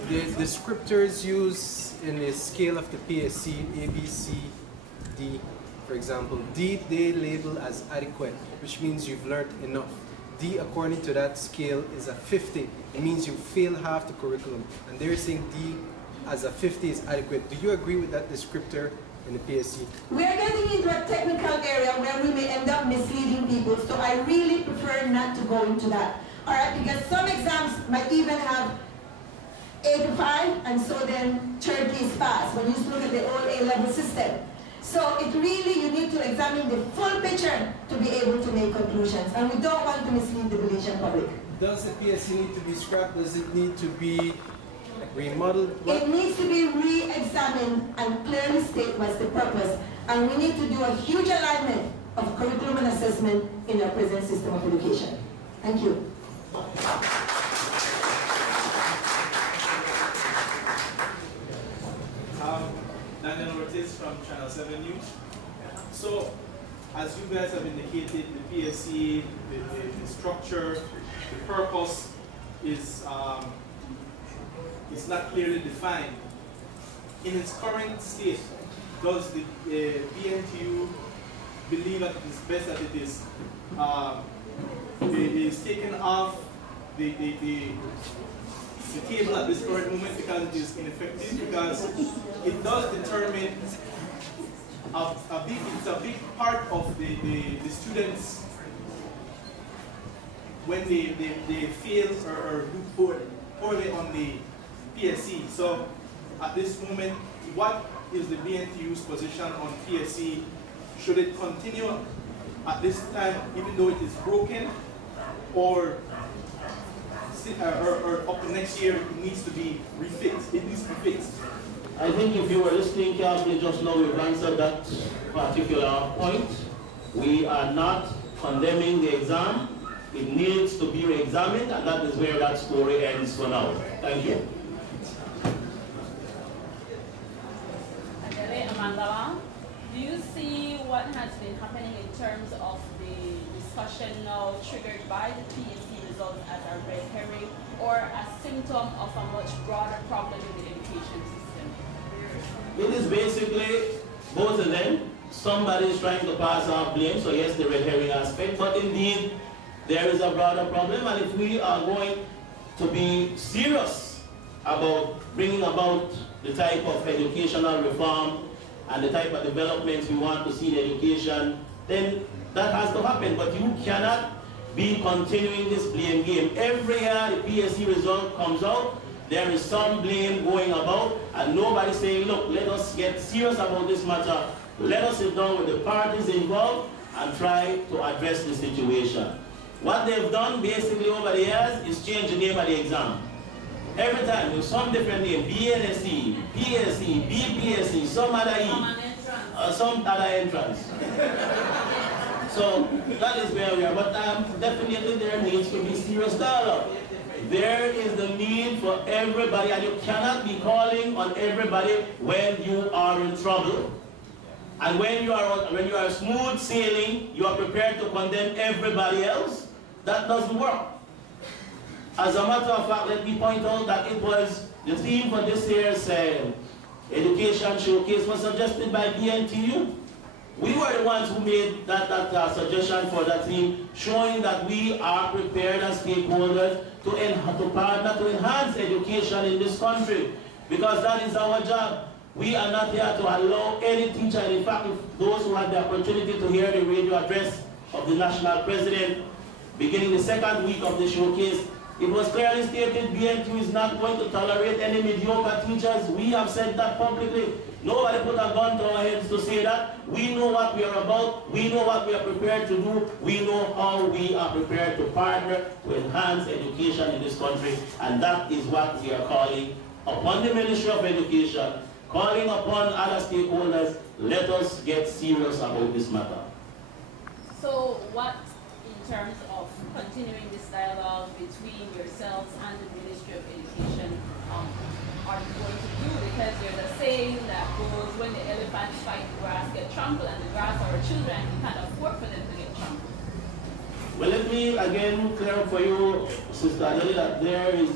The descriptors used in the scale of the PSC, A, B, C, D, for example, D they label as adequate, which means you've learned enough. D, according to that scale, is a 50. It means you fail half the curriculum. And they're saying D as a 50 is adequate. Do you agree with that descriptor in the PSC? We are getting into a technical area where we may end up misleading people, so I really prefer not to go into that. All right, because some exams might even have 85, and so then 30 is passed when you look at the old A-level system. So it really, you need to examine the full picture to be able to make conclusions, and we don't want to mislead the Belizean public. Does the PSC need to be scrapped? Does it need to be remodeled? It needs to be re-examined and clearly state what's the purpose, and we need to do a huge alignment of curriculum and assessment in our present system of education. Thank you. Daniel Ortiz from Channel 7 News. So, as you guys have indicated, the PSC, the structure, the purpose is not clearly defined. In its current state, does the BNTU believe that it is best that it is taken off the table at this current moment because it is ineffective, because it does determine it's a big part of the students when they fail or do poorly on the PSC. So at this moment, what is the BNTU's position on PSC? Should it continue at this time even though it is broken, or up to next year it needs to be refixed? It needs to be fixed. I think if you were listening carefully just now, we've answered that particular point. We are not condemning the exam. it needs to be re-examined, and that is where that story ends for now. Thank you. Do you see what has been happening in terms of the discussion now triggered by the PSC results as a red herring or a symptom of a much broader problem in the education system? It is basically both of them. Somebody is trying to pass off blame, so yes, the red herring aspect, but indeed there is a broader problem, and if we are going to be serious about bringing about the type of educational reform and the type of developments we want to see in education, then that has to happen. But you cannot be continuing this blame game. Every year the PSC result comes out, there is some blame going about, and nobody saying, look, let us get serious about this matter. Let us sit down with the parties involved and try to address the situation. What they've done basically over the years is change the name of the exam. Every time there's some different name, BNSE, PSC, BPSC, some other E, some other entrance. So that is where we are, but definitely there needs to be serious dialogue. There is the need for everybody, and you cannot be calling on everybody when you are in trouble. And when you are smooth sailing, you are prepared to condemn everybody else. That doesn't work. As a matter of fact, let me point out that it was the theme for this year's education showcase was suggested by BNTU. We were the ones who made that suggestion for that theme, showing that we are prepared as stakeholders to partner to enhance education in this country, because that is our job. We are not here to allow any teacher, and in fact, if those who had the opportunity to hear the radio address of the national president beginning the second week of the showcase, it was clearly stated BNTU is not going to tolerate any mediocre teachers. We have said that publicly. Nobody put a gun to our heads to say that. We know what we are about. We know what we are prepared to do. We know how we are prepared to partner to enhance education in this country. And that is what we are calling upon the Ministry of Education, calling upon other stakeholders. Let us get serious about this matter. So what, in terms of continuing this dialogue between yourselves and the Ministry of Education, are you going to do? Because there's a saying that goes, when the elephants fight, the grass get trampled, and the grass are our children, we can't afford for them to get trampled. Well, let me again clear up for you, Sister Adeli, that there is,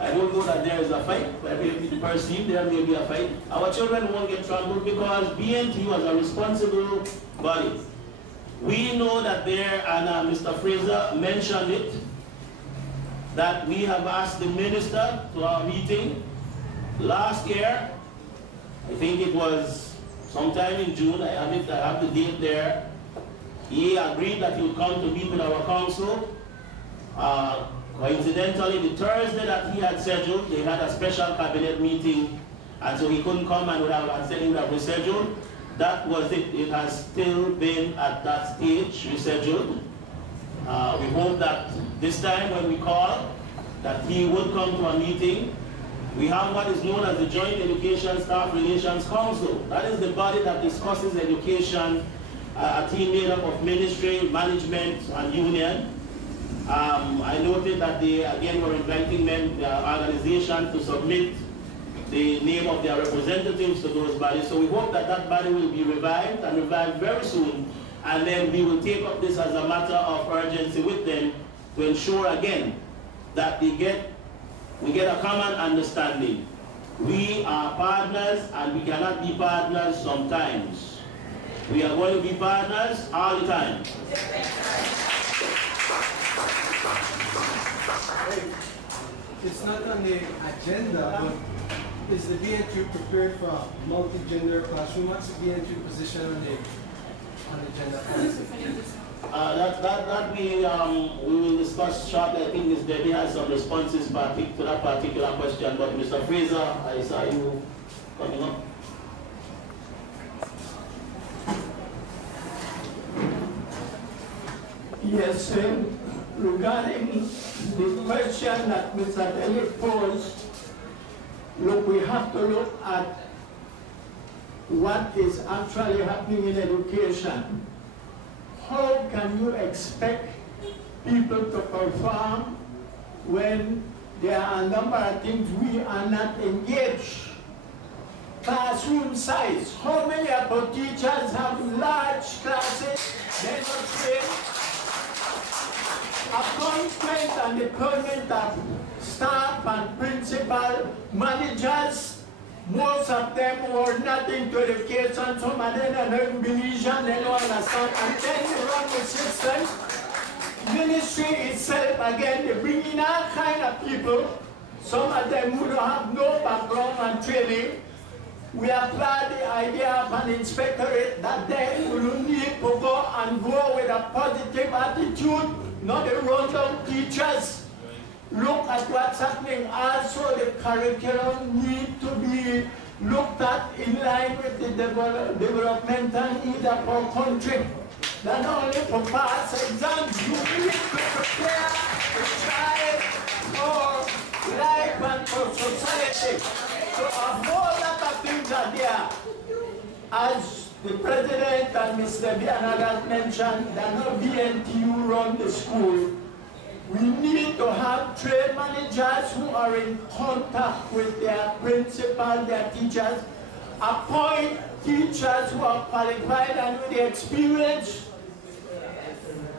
I don't know that there is a fight, but if perceived there may be a fight. Our children won't get trampled because BNTU as a responsible body, we know that there, and Mr. Fraser mentioned it, that we have asked the minister to our meeting last year. I think it was sometime in June, I have the date there. He agreed that he would come to meet with our council. Coincidentally, the Thursday that he had scheduled, they had a special cabinet meeting, and so he couldn't come and would have said he would have rescheduled. That was it. It has still been at that stage, rescheduled. We hope that this time when we call, that he would come to a meeting. We have what is known as the Joint Education Staff Relations Council. That is the body that discusses education, a team made up of ministry, management, and union. I noted that they again were inviting them, their organization, to submit the name of their representatives to those bodies. So we hope that that body will be revived, and revived very soon, and then we will take up this as a matter of urgency with them to ensure again that we get a common understanding. We are partners, and we cannot be partners sometimes. We are going to be partners all the time. It's not on the agenda, but is the BNTU prepared for a multi-gender classroom? What's the BNTU position on the agenda? That we will discuss shortly. I think Ms. Debbie has some responses to that particular question, but Mr. Fraser, I saw you coming up. Yes, sir. Regarding the question that Mr. Deli posed, look, we have to look at what is actually happening in education. How can you expect people to perform when there are a number of things we are not engaged. Classroom size. How many of our teachers have large classes? They're not trained. Appointment and deployment of staff and principal managers, most of them were not into education. Some of them are not Belizean, they don't understand, and then they run the system. Ministry itself, again, they bring in all kind of people, some of them who don't have no background and training. We applaud the idea of an inspectorate that they will need to go and go with a positive attitude, not the rundown teachers. Look at what's happening. Also, the curriculum need to be looked at in line with the developmental need of our country. Not only for pass exams, you need to prepare the child for life and for society. So a whole lot of things are there. As the President and Mr. Bianaga mentioned, that no BNTU run the school. We need to have trade managers who are in contact with their principal, their teachers, appoint teachers who are qualified and with the experience.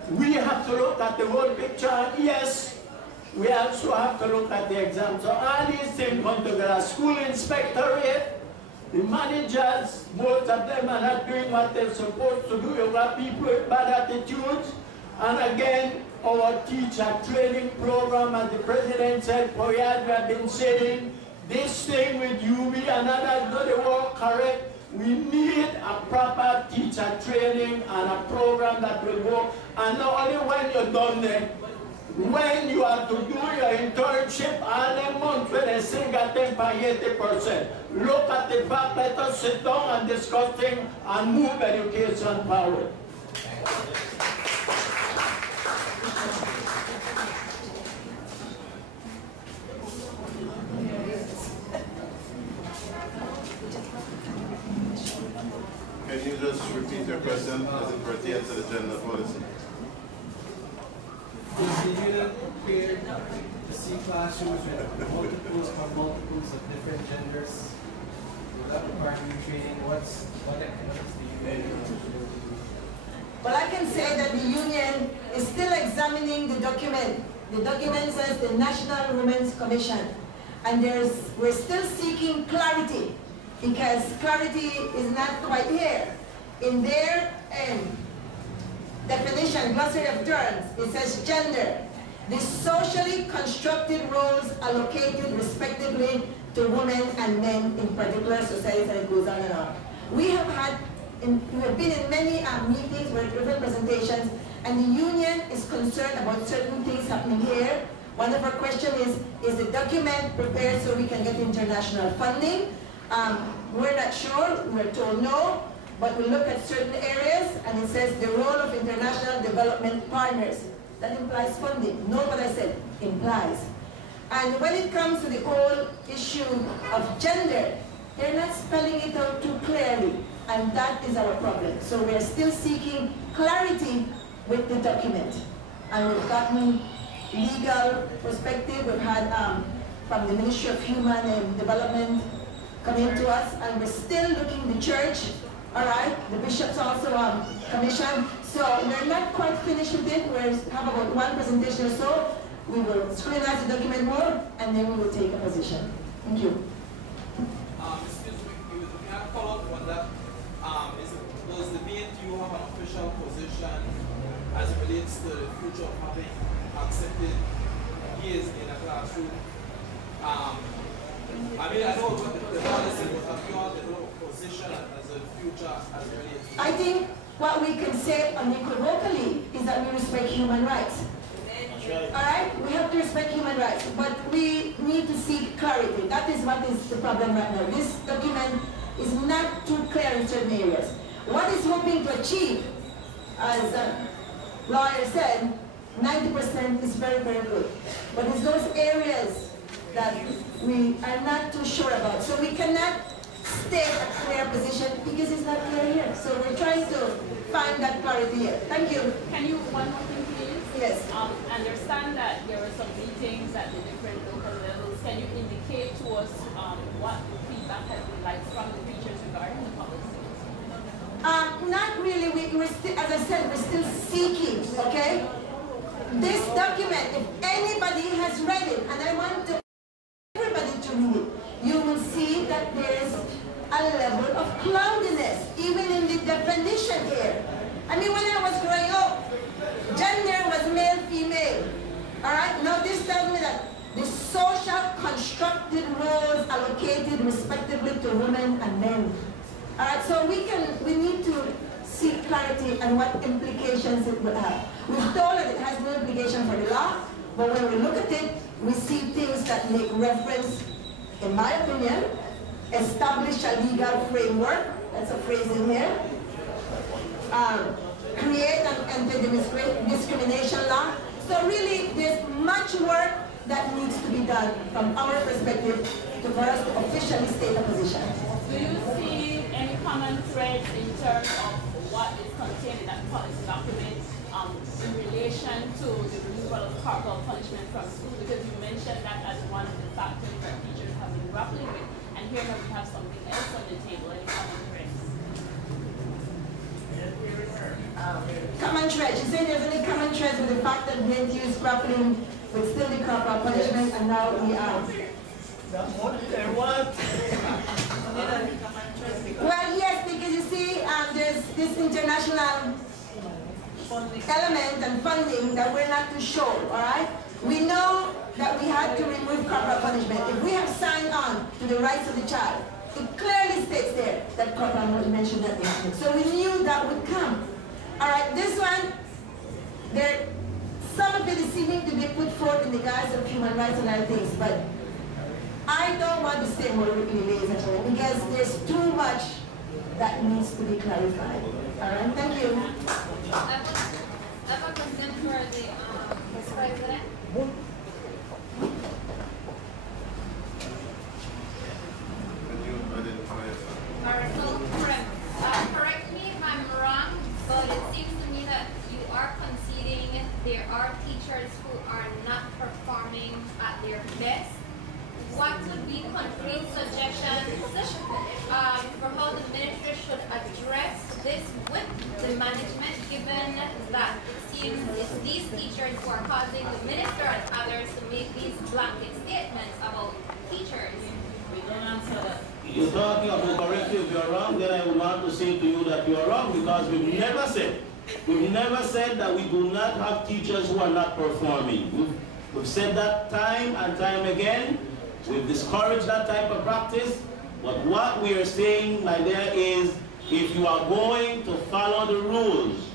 We have to look at the whole picture, and yes, we also have to look at the exam. So all these things come together. School inspectorate, the managers, most of them are not doing what they're supposed to do. You got people with bad attitudes. And again, our teacher training program, as the President said, for years we have been saying, this thing with UB and others do the work correct. We need a proper teacher training and a program that will work. And not only when you're done there, when you have to do your internship, all the months when they sing at 10.80%. Look at the fact, let us sit down and discuss things and move education forward. Can you just repeat your question as it pertains to the gender policy? Is the unit prepared to see classrooms with multiples of different genders without requiring new training? What activities do you do? Well, I can say that the union is still examining the document. The document says the National Women's Commission. And we're still seeking clarity, because clarity is not quite here. In their definition, glossary of terms, it says gender. The socially constructed roles allocated respectively to women and men in particular societies, and it goes on and on. We have been in many meetings with different presentations, and the union is concerned about certain things happening here. One of our questions is the document prepared so we can get international funding? We're not sure, we're told no, but we look at certain areas and it says the role of international development partners. That implies funding. Note what I said, implies. And when it comes to the whole issue of gender, they're not spelling it out too clearly, and that is our problem. So we're still seeking clarity with the document. And we've gotten legal perspective. We've had from the Ministry of Human Development coming to us, and we're still looking the church, all right, the bishops also commissioned. So we're not quite finished with it. We have about one presentation or so. We will scrutinize the document more, and then we will take a position. Thank you. Excuse me, we can follow up on that. Does the BNTU have an official position as it relates to the future of having accepted years in a classroom? I mean, I know what the policy, but have you all developed a position as a future as it relates to? I think what we can say unequivocally is that we respect human rights. All right? We have to respect human rights, but we need to seek clarity. That is what is the problem right now. This document is not too clear in certain areas. What it's hoping to achieve, as a lawyer said, 90% is very, very good. But it's those areas that we are not too sure about. So we cannot state a clear position because it's not clear here. So we're trying to find that clarity here. Thank you. Can you, one more thing please? Yes. Understand that there were some meetings at the different local levels. Can you indicate to us what the feedback has been like from the teachers regarding the policy? Not really. We're still, as I said, we're still seeking, okay? This document, if anybody has read it, and I want everybody to read it, you will see that there's a level of cloudiness, even in the definition here. I mean, when I was growing up, gender was male, female. All right? Now this tells me that the social constructed roles allocated respectively to women and men. All right, so we need to seek clarity on what implications it will have. We've told that it has no implication for the law, but when we look at it, we see things that make reference, in my opinion, establish a legal framework, that's a phrase in here, create an anti-discrimination law. So really, there's much work that needs to be done from our perspective for us to officially state a position. Do you see any common threads in terms of what is contained in that policy document in relation to the removal of corporal punishment from school? Because you mentioned that as one of the factors that teachers have been grappling with, and here now we have something else on the table. Any common threads? Common threads. You say there's any common threads with the fact that BNTU is grappling with still the corporal punishment, and now we are. Well, yes, because you see, there's this international element and funding that we're not too sure, all right? We know that we had to remove corporal punishment. If we have signed on to the rights of the child, it clearly states there that corporal punishment should not be happening. So we knew that would come. All right, this one, some of it is seeming to be put forth in the guise of human rights and other things, but I don't want to say more quickly, ladies and gentlemen, because there's too much that needs to be clarified. All right, thank you. I have a question for the Vice President. So correct me if I'm wrong, but it seems to me that you are conceding there are teachers who are not performing at their best. What would be concrete suggestions for how the ministry should address this with the management, given that it seems it's these teachers who are causing the minister and others to make these blanket statements about teachers? You're talking about correctly. If you're wrong, then I would want to say to you that you are wrong, because we've never said that we do not have teachers who are not performing. We've said that time and time again. We've discouraged that type of practice, but what we are saying, my dear, is if you are going to follow the rules,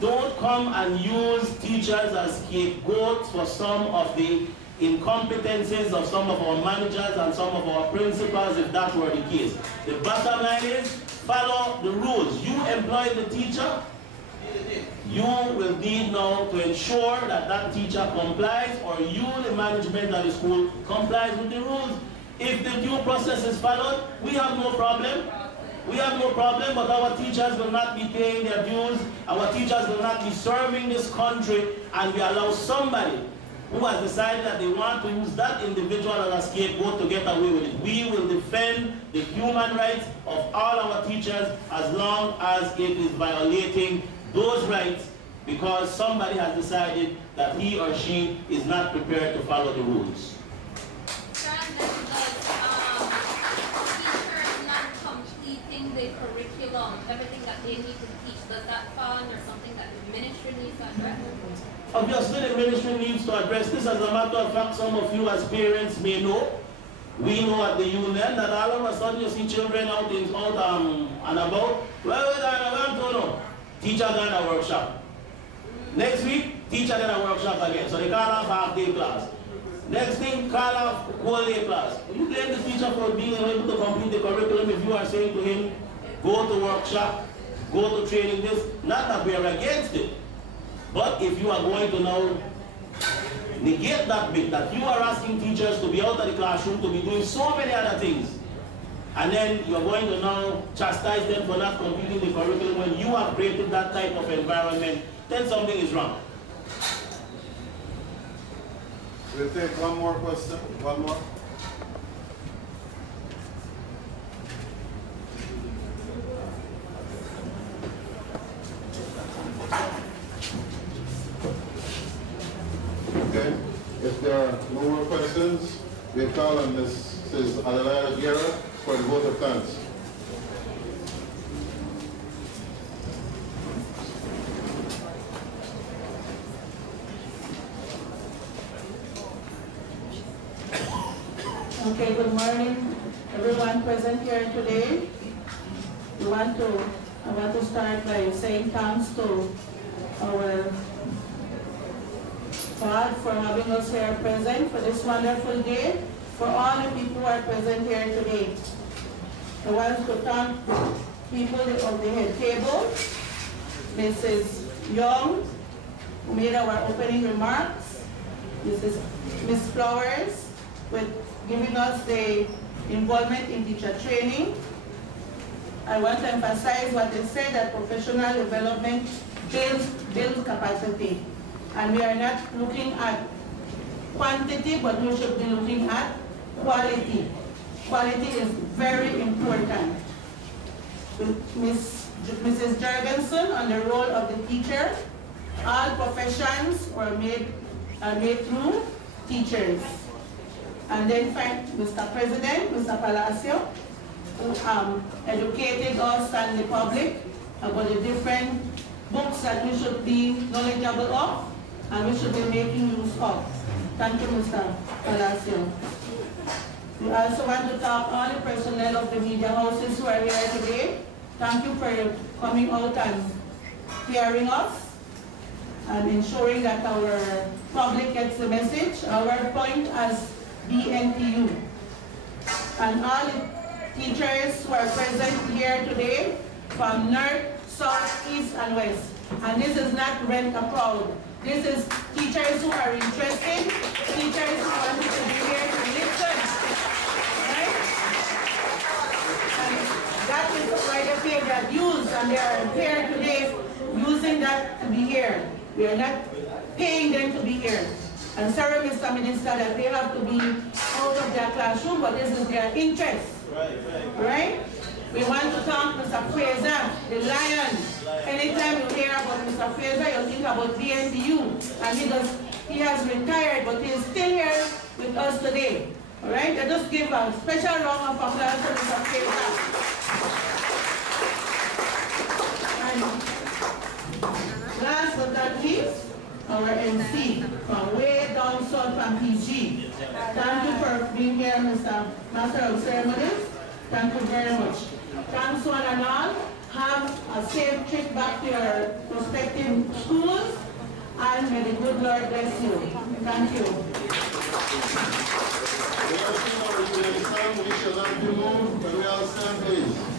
don't come and use teachers as scapegoats for some of the incompetencies of some of our managers and some of our principals, if that were the case. The bottom line is, follow the rules. You employ the teacher, you will need now to ensure that that teacher complies, or you, the management of the school, complies with the rules. If the due process is followed, we have no problem. We have no problem, but our teachers will not be paying their dues. Our teachers will not be serving this country, and we allow somebody who has decided that they want to use that individual as a scapegoat to get away with it. We will defend the human rights of all our teachers as long as it is violating those rights because somebody has decided that he or she is not prepared to follow the rules. Teachers not completing the curriculum, everything that they need to teach, does that fall under something that the ministry needs to address? Obviously, the ministry needs to address this. As a matter of fact, some of you as parents may know, we know at the union that all of a sudden you see children out and about. Well, I don't know. Teacher done a workshop. Next week, teacher done a workshop again. So they call off half-day class. Next thing, call off whole-day class. You blame the teacher for being able to complete the curriculum if you are saying to him, go to workshop, go to training this. Not that we are against it. But if you are going to now negate that bit, that you are asking teachers to be out of the classroom, to be doing so many other things, and then you're going to now chastise them for not completing the curriculum when you have created that type of environment, then something is wrong. We'll take one more question. One more. Okay. If there are no more questions, we call on Mrs. Adelaide Guerra for the vote of thanks. Okay, good morning, everyone present here today. I want to start by saying thanks to our God for having us here present for this wonderful day, for all the people who are present here today. I want to thank people of the head table, Mrs. Young, who made our opening remarks, Ms. Flowers, with giving us the involvement in teacher training. I want to emphasize what they said, that professional development builds capacity. And we are not looking at quantity, but we should be looking at quality. Quality is very important. Mrs. Jorgensen on the role of the teacher, all professions are made through teachers. And then Mr. President, Mr. Palacio, who educated us and the public about the different books that we should be knowledgeable of and we should be making use of. Thank you, Mr. Palacio. We also want to thank all the personnel of the media houses who are here today. Thank you for coming out and hearing us and ensuring that our public gets the message. Our point as BNTU. And all the teachers who are present here today from North, South, East, and West. And this is not rent a crowd. This is teachers who are interested, teachers who want to be here to listen. Right? And that is why they pay their dues, and they are here today using that to be here. We are not paying them to be here. And sorry, Mr. Minister, that they have to be out of their classroom, but this is their interest. Right? We want to thank Mr. Fraser, the lion. Anytime you hear about Mr. Fraser, you think about BNTU. And he has retired, but he is still here with us today. All right? I just give a special round of applause to Mr. Fraser. And last but not least, our MC from way down south from PG. Thank you for being here, Mr. Master of Ceremonies. Thank you very much. Thanks one and all. Have a safe trip back to your respective schools, and may the good Lord bless you. Thank you. We shall not be moved, but we all stand, please.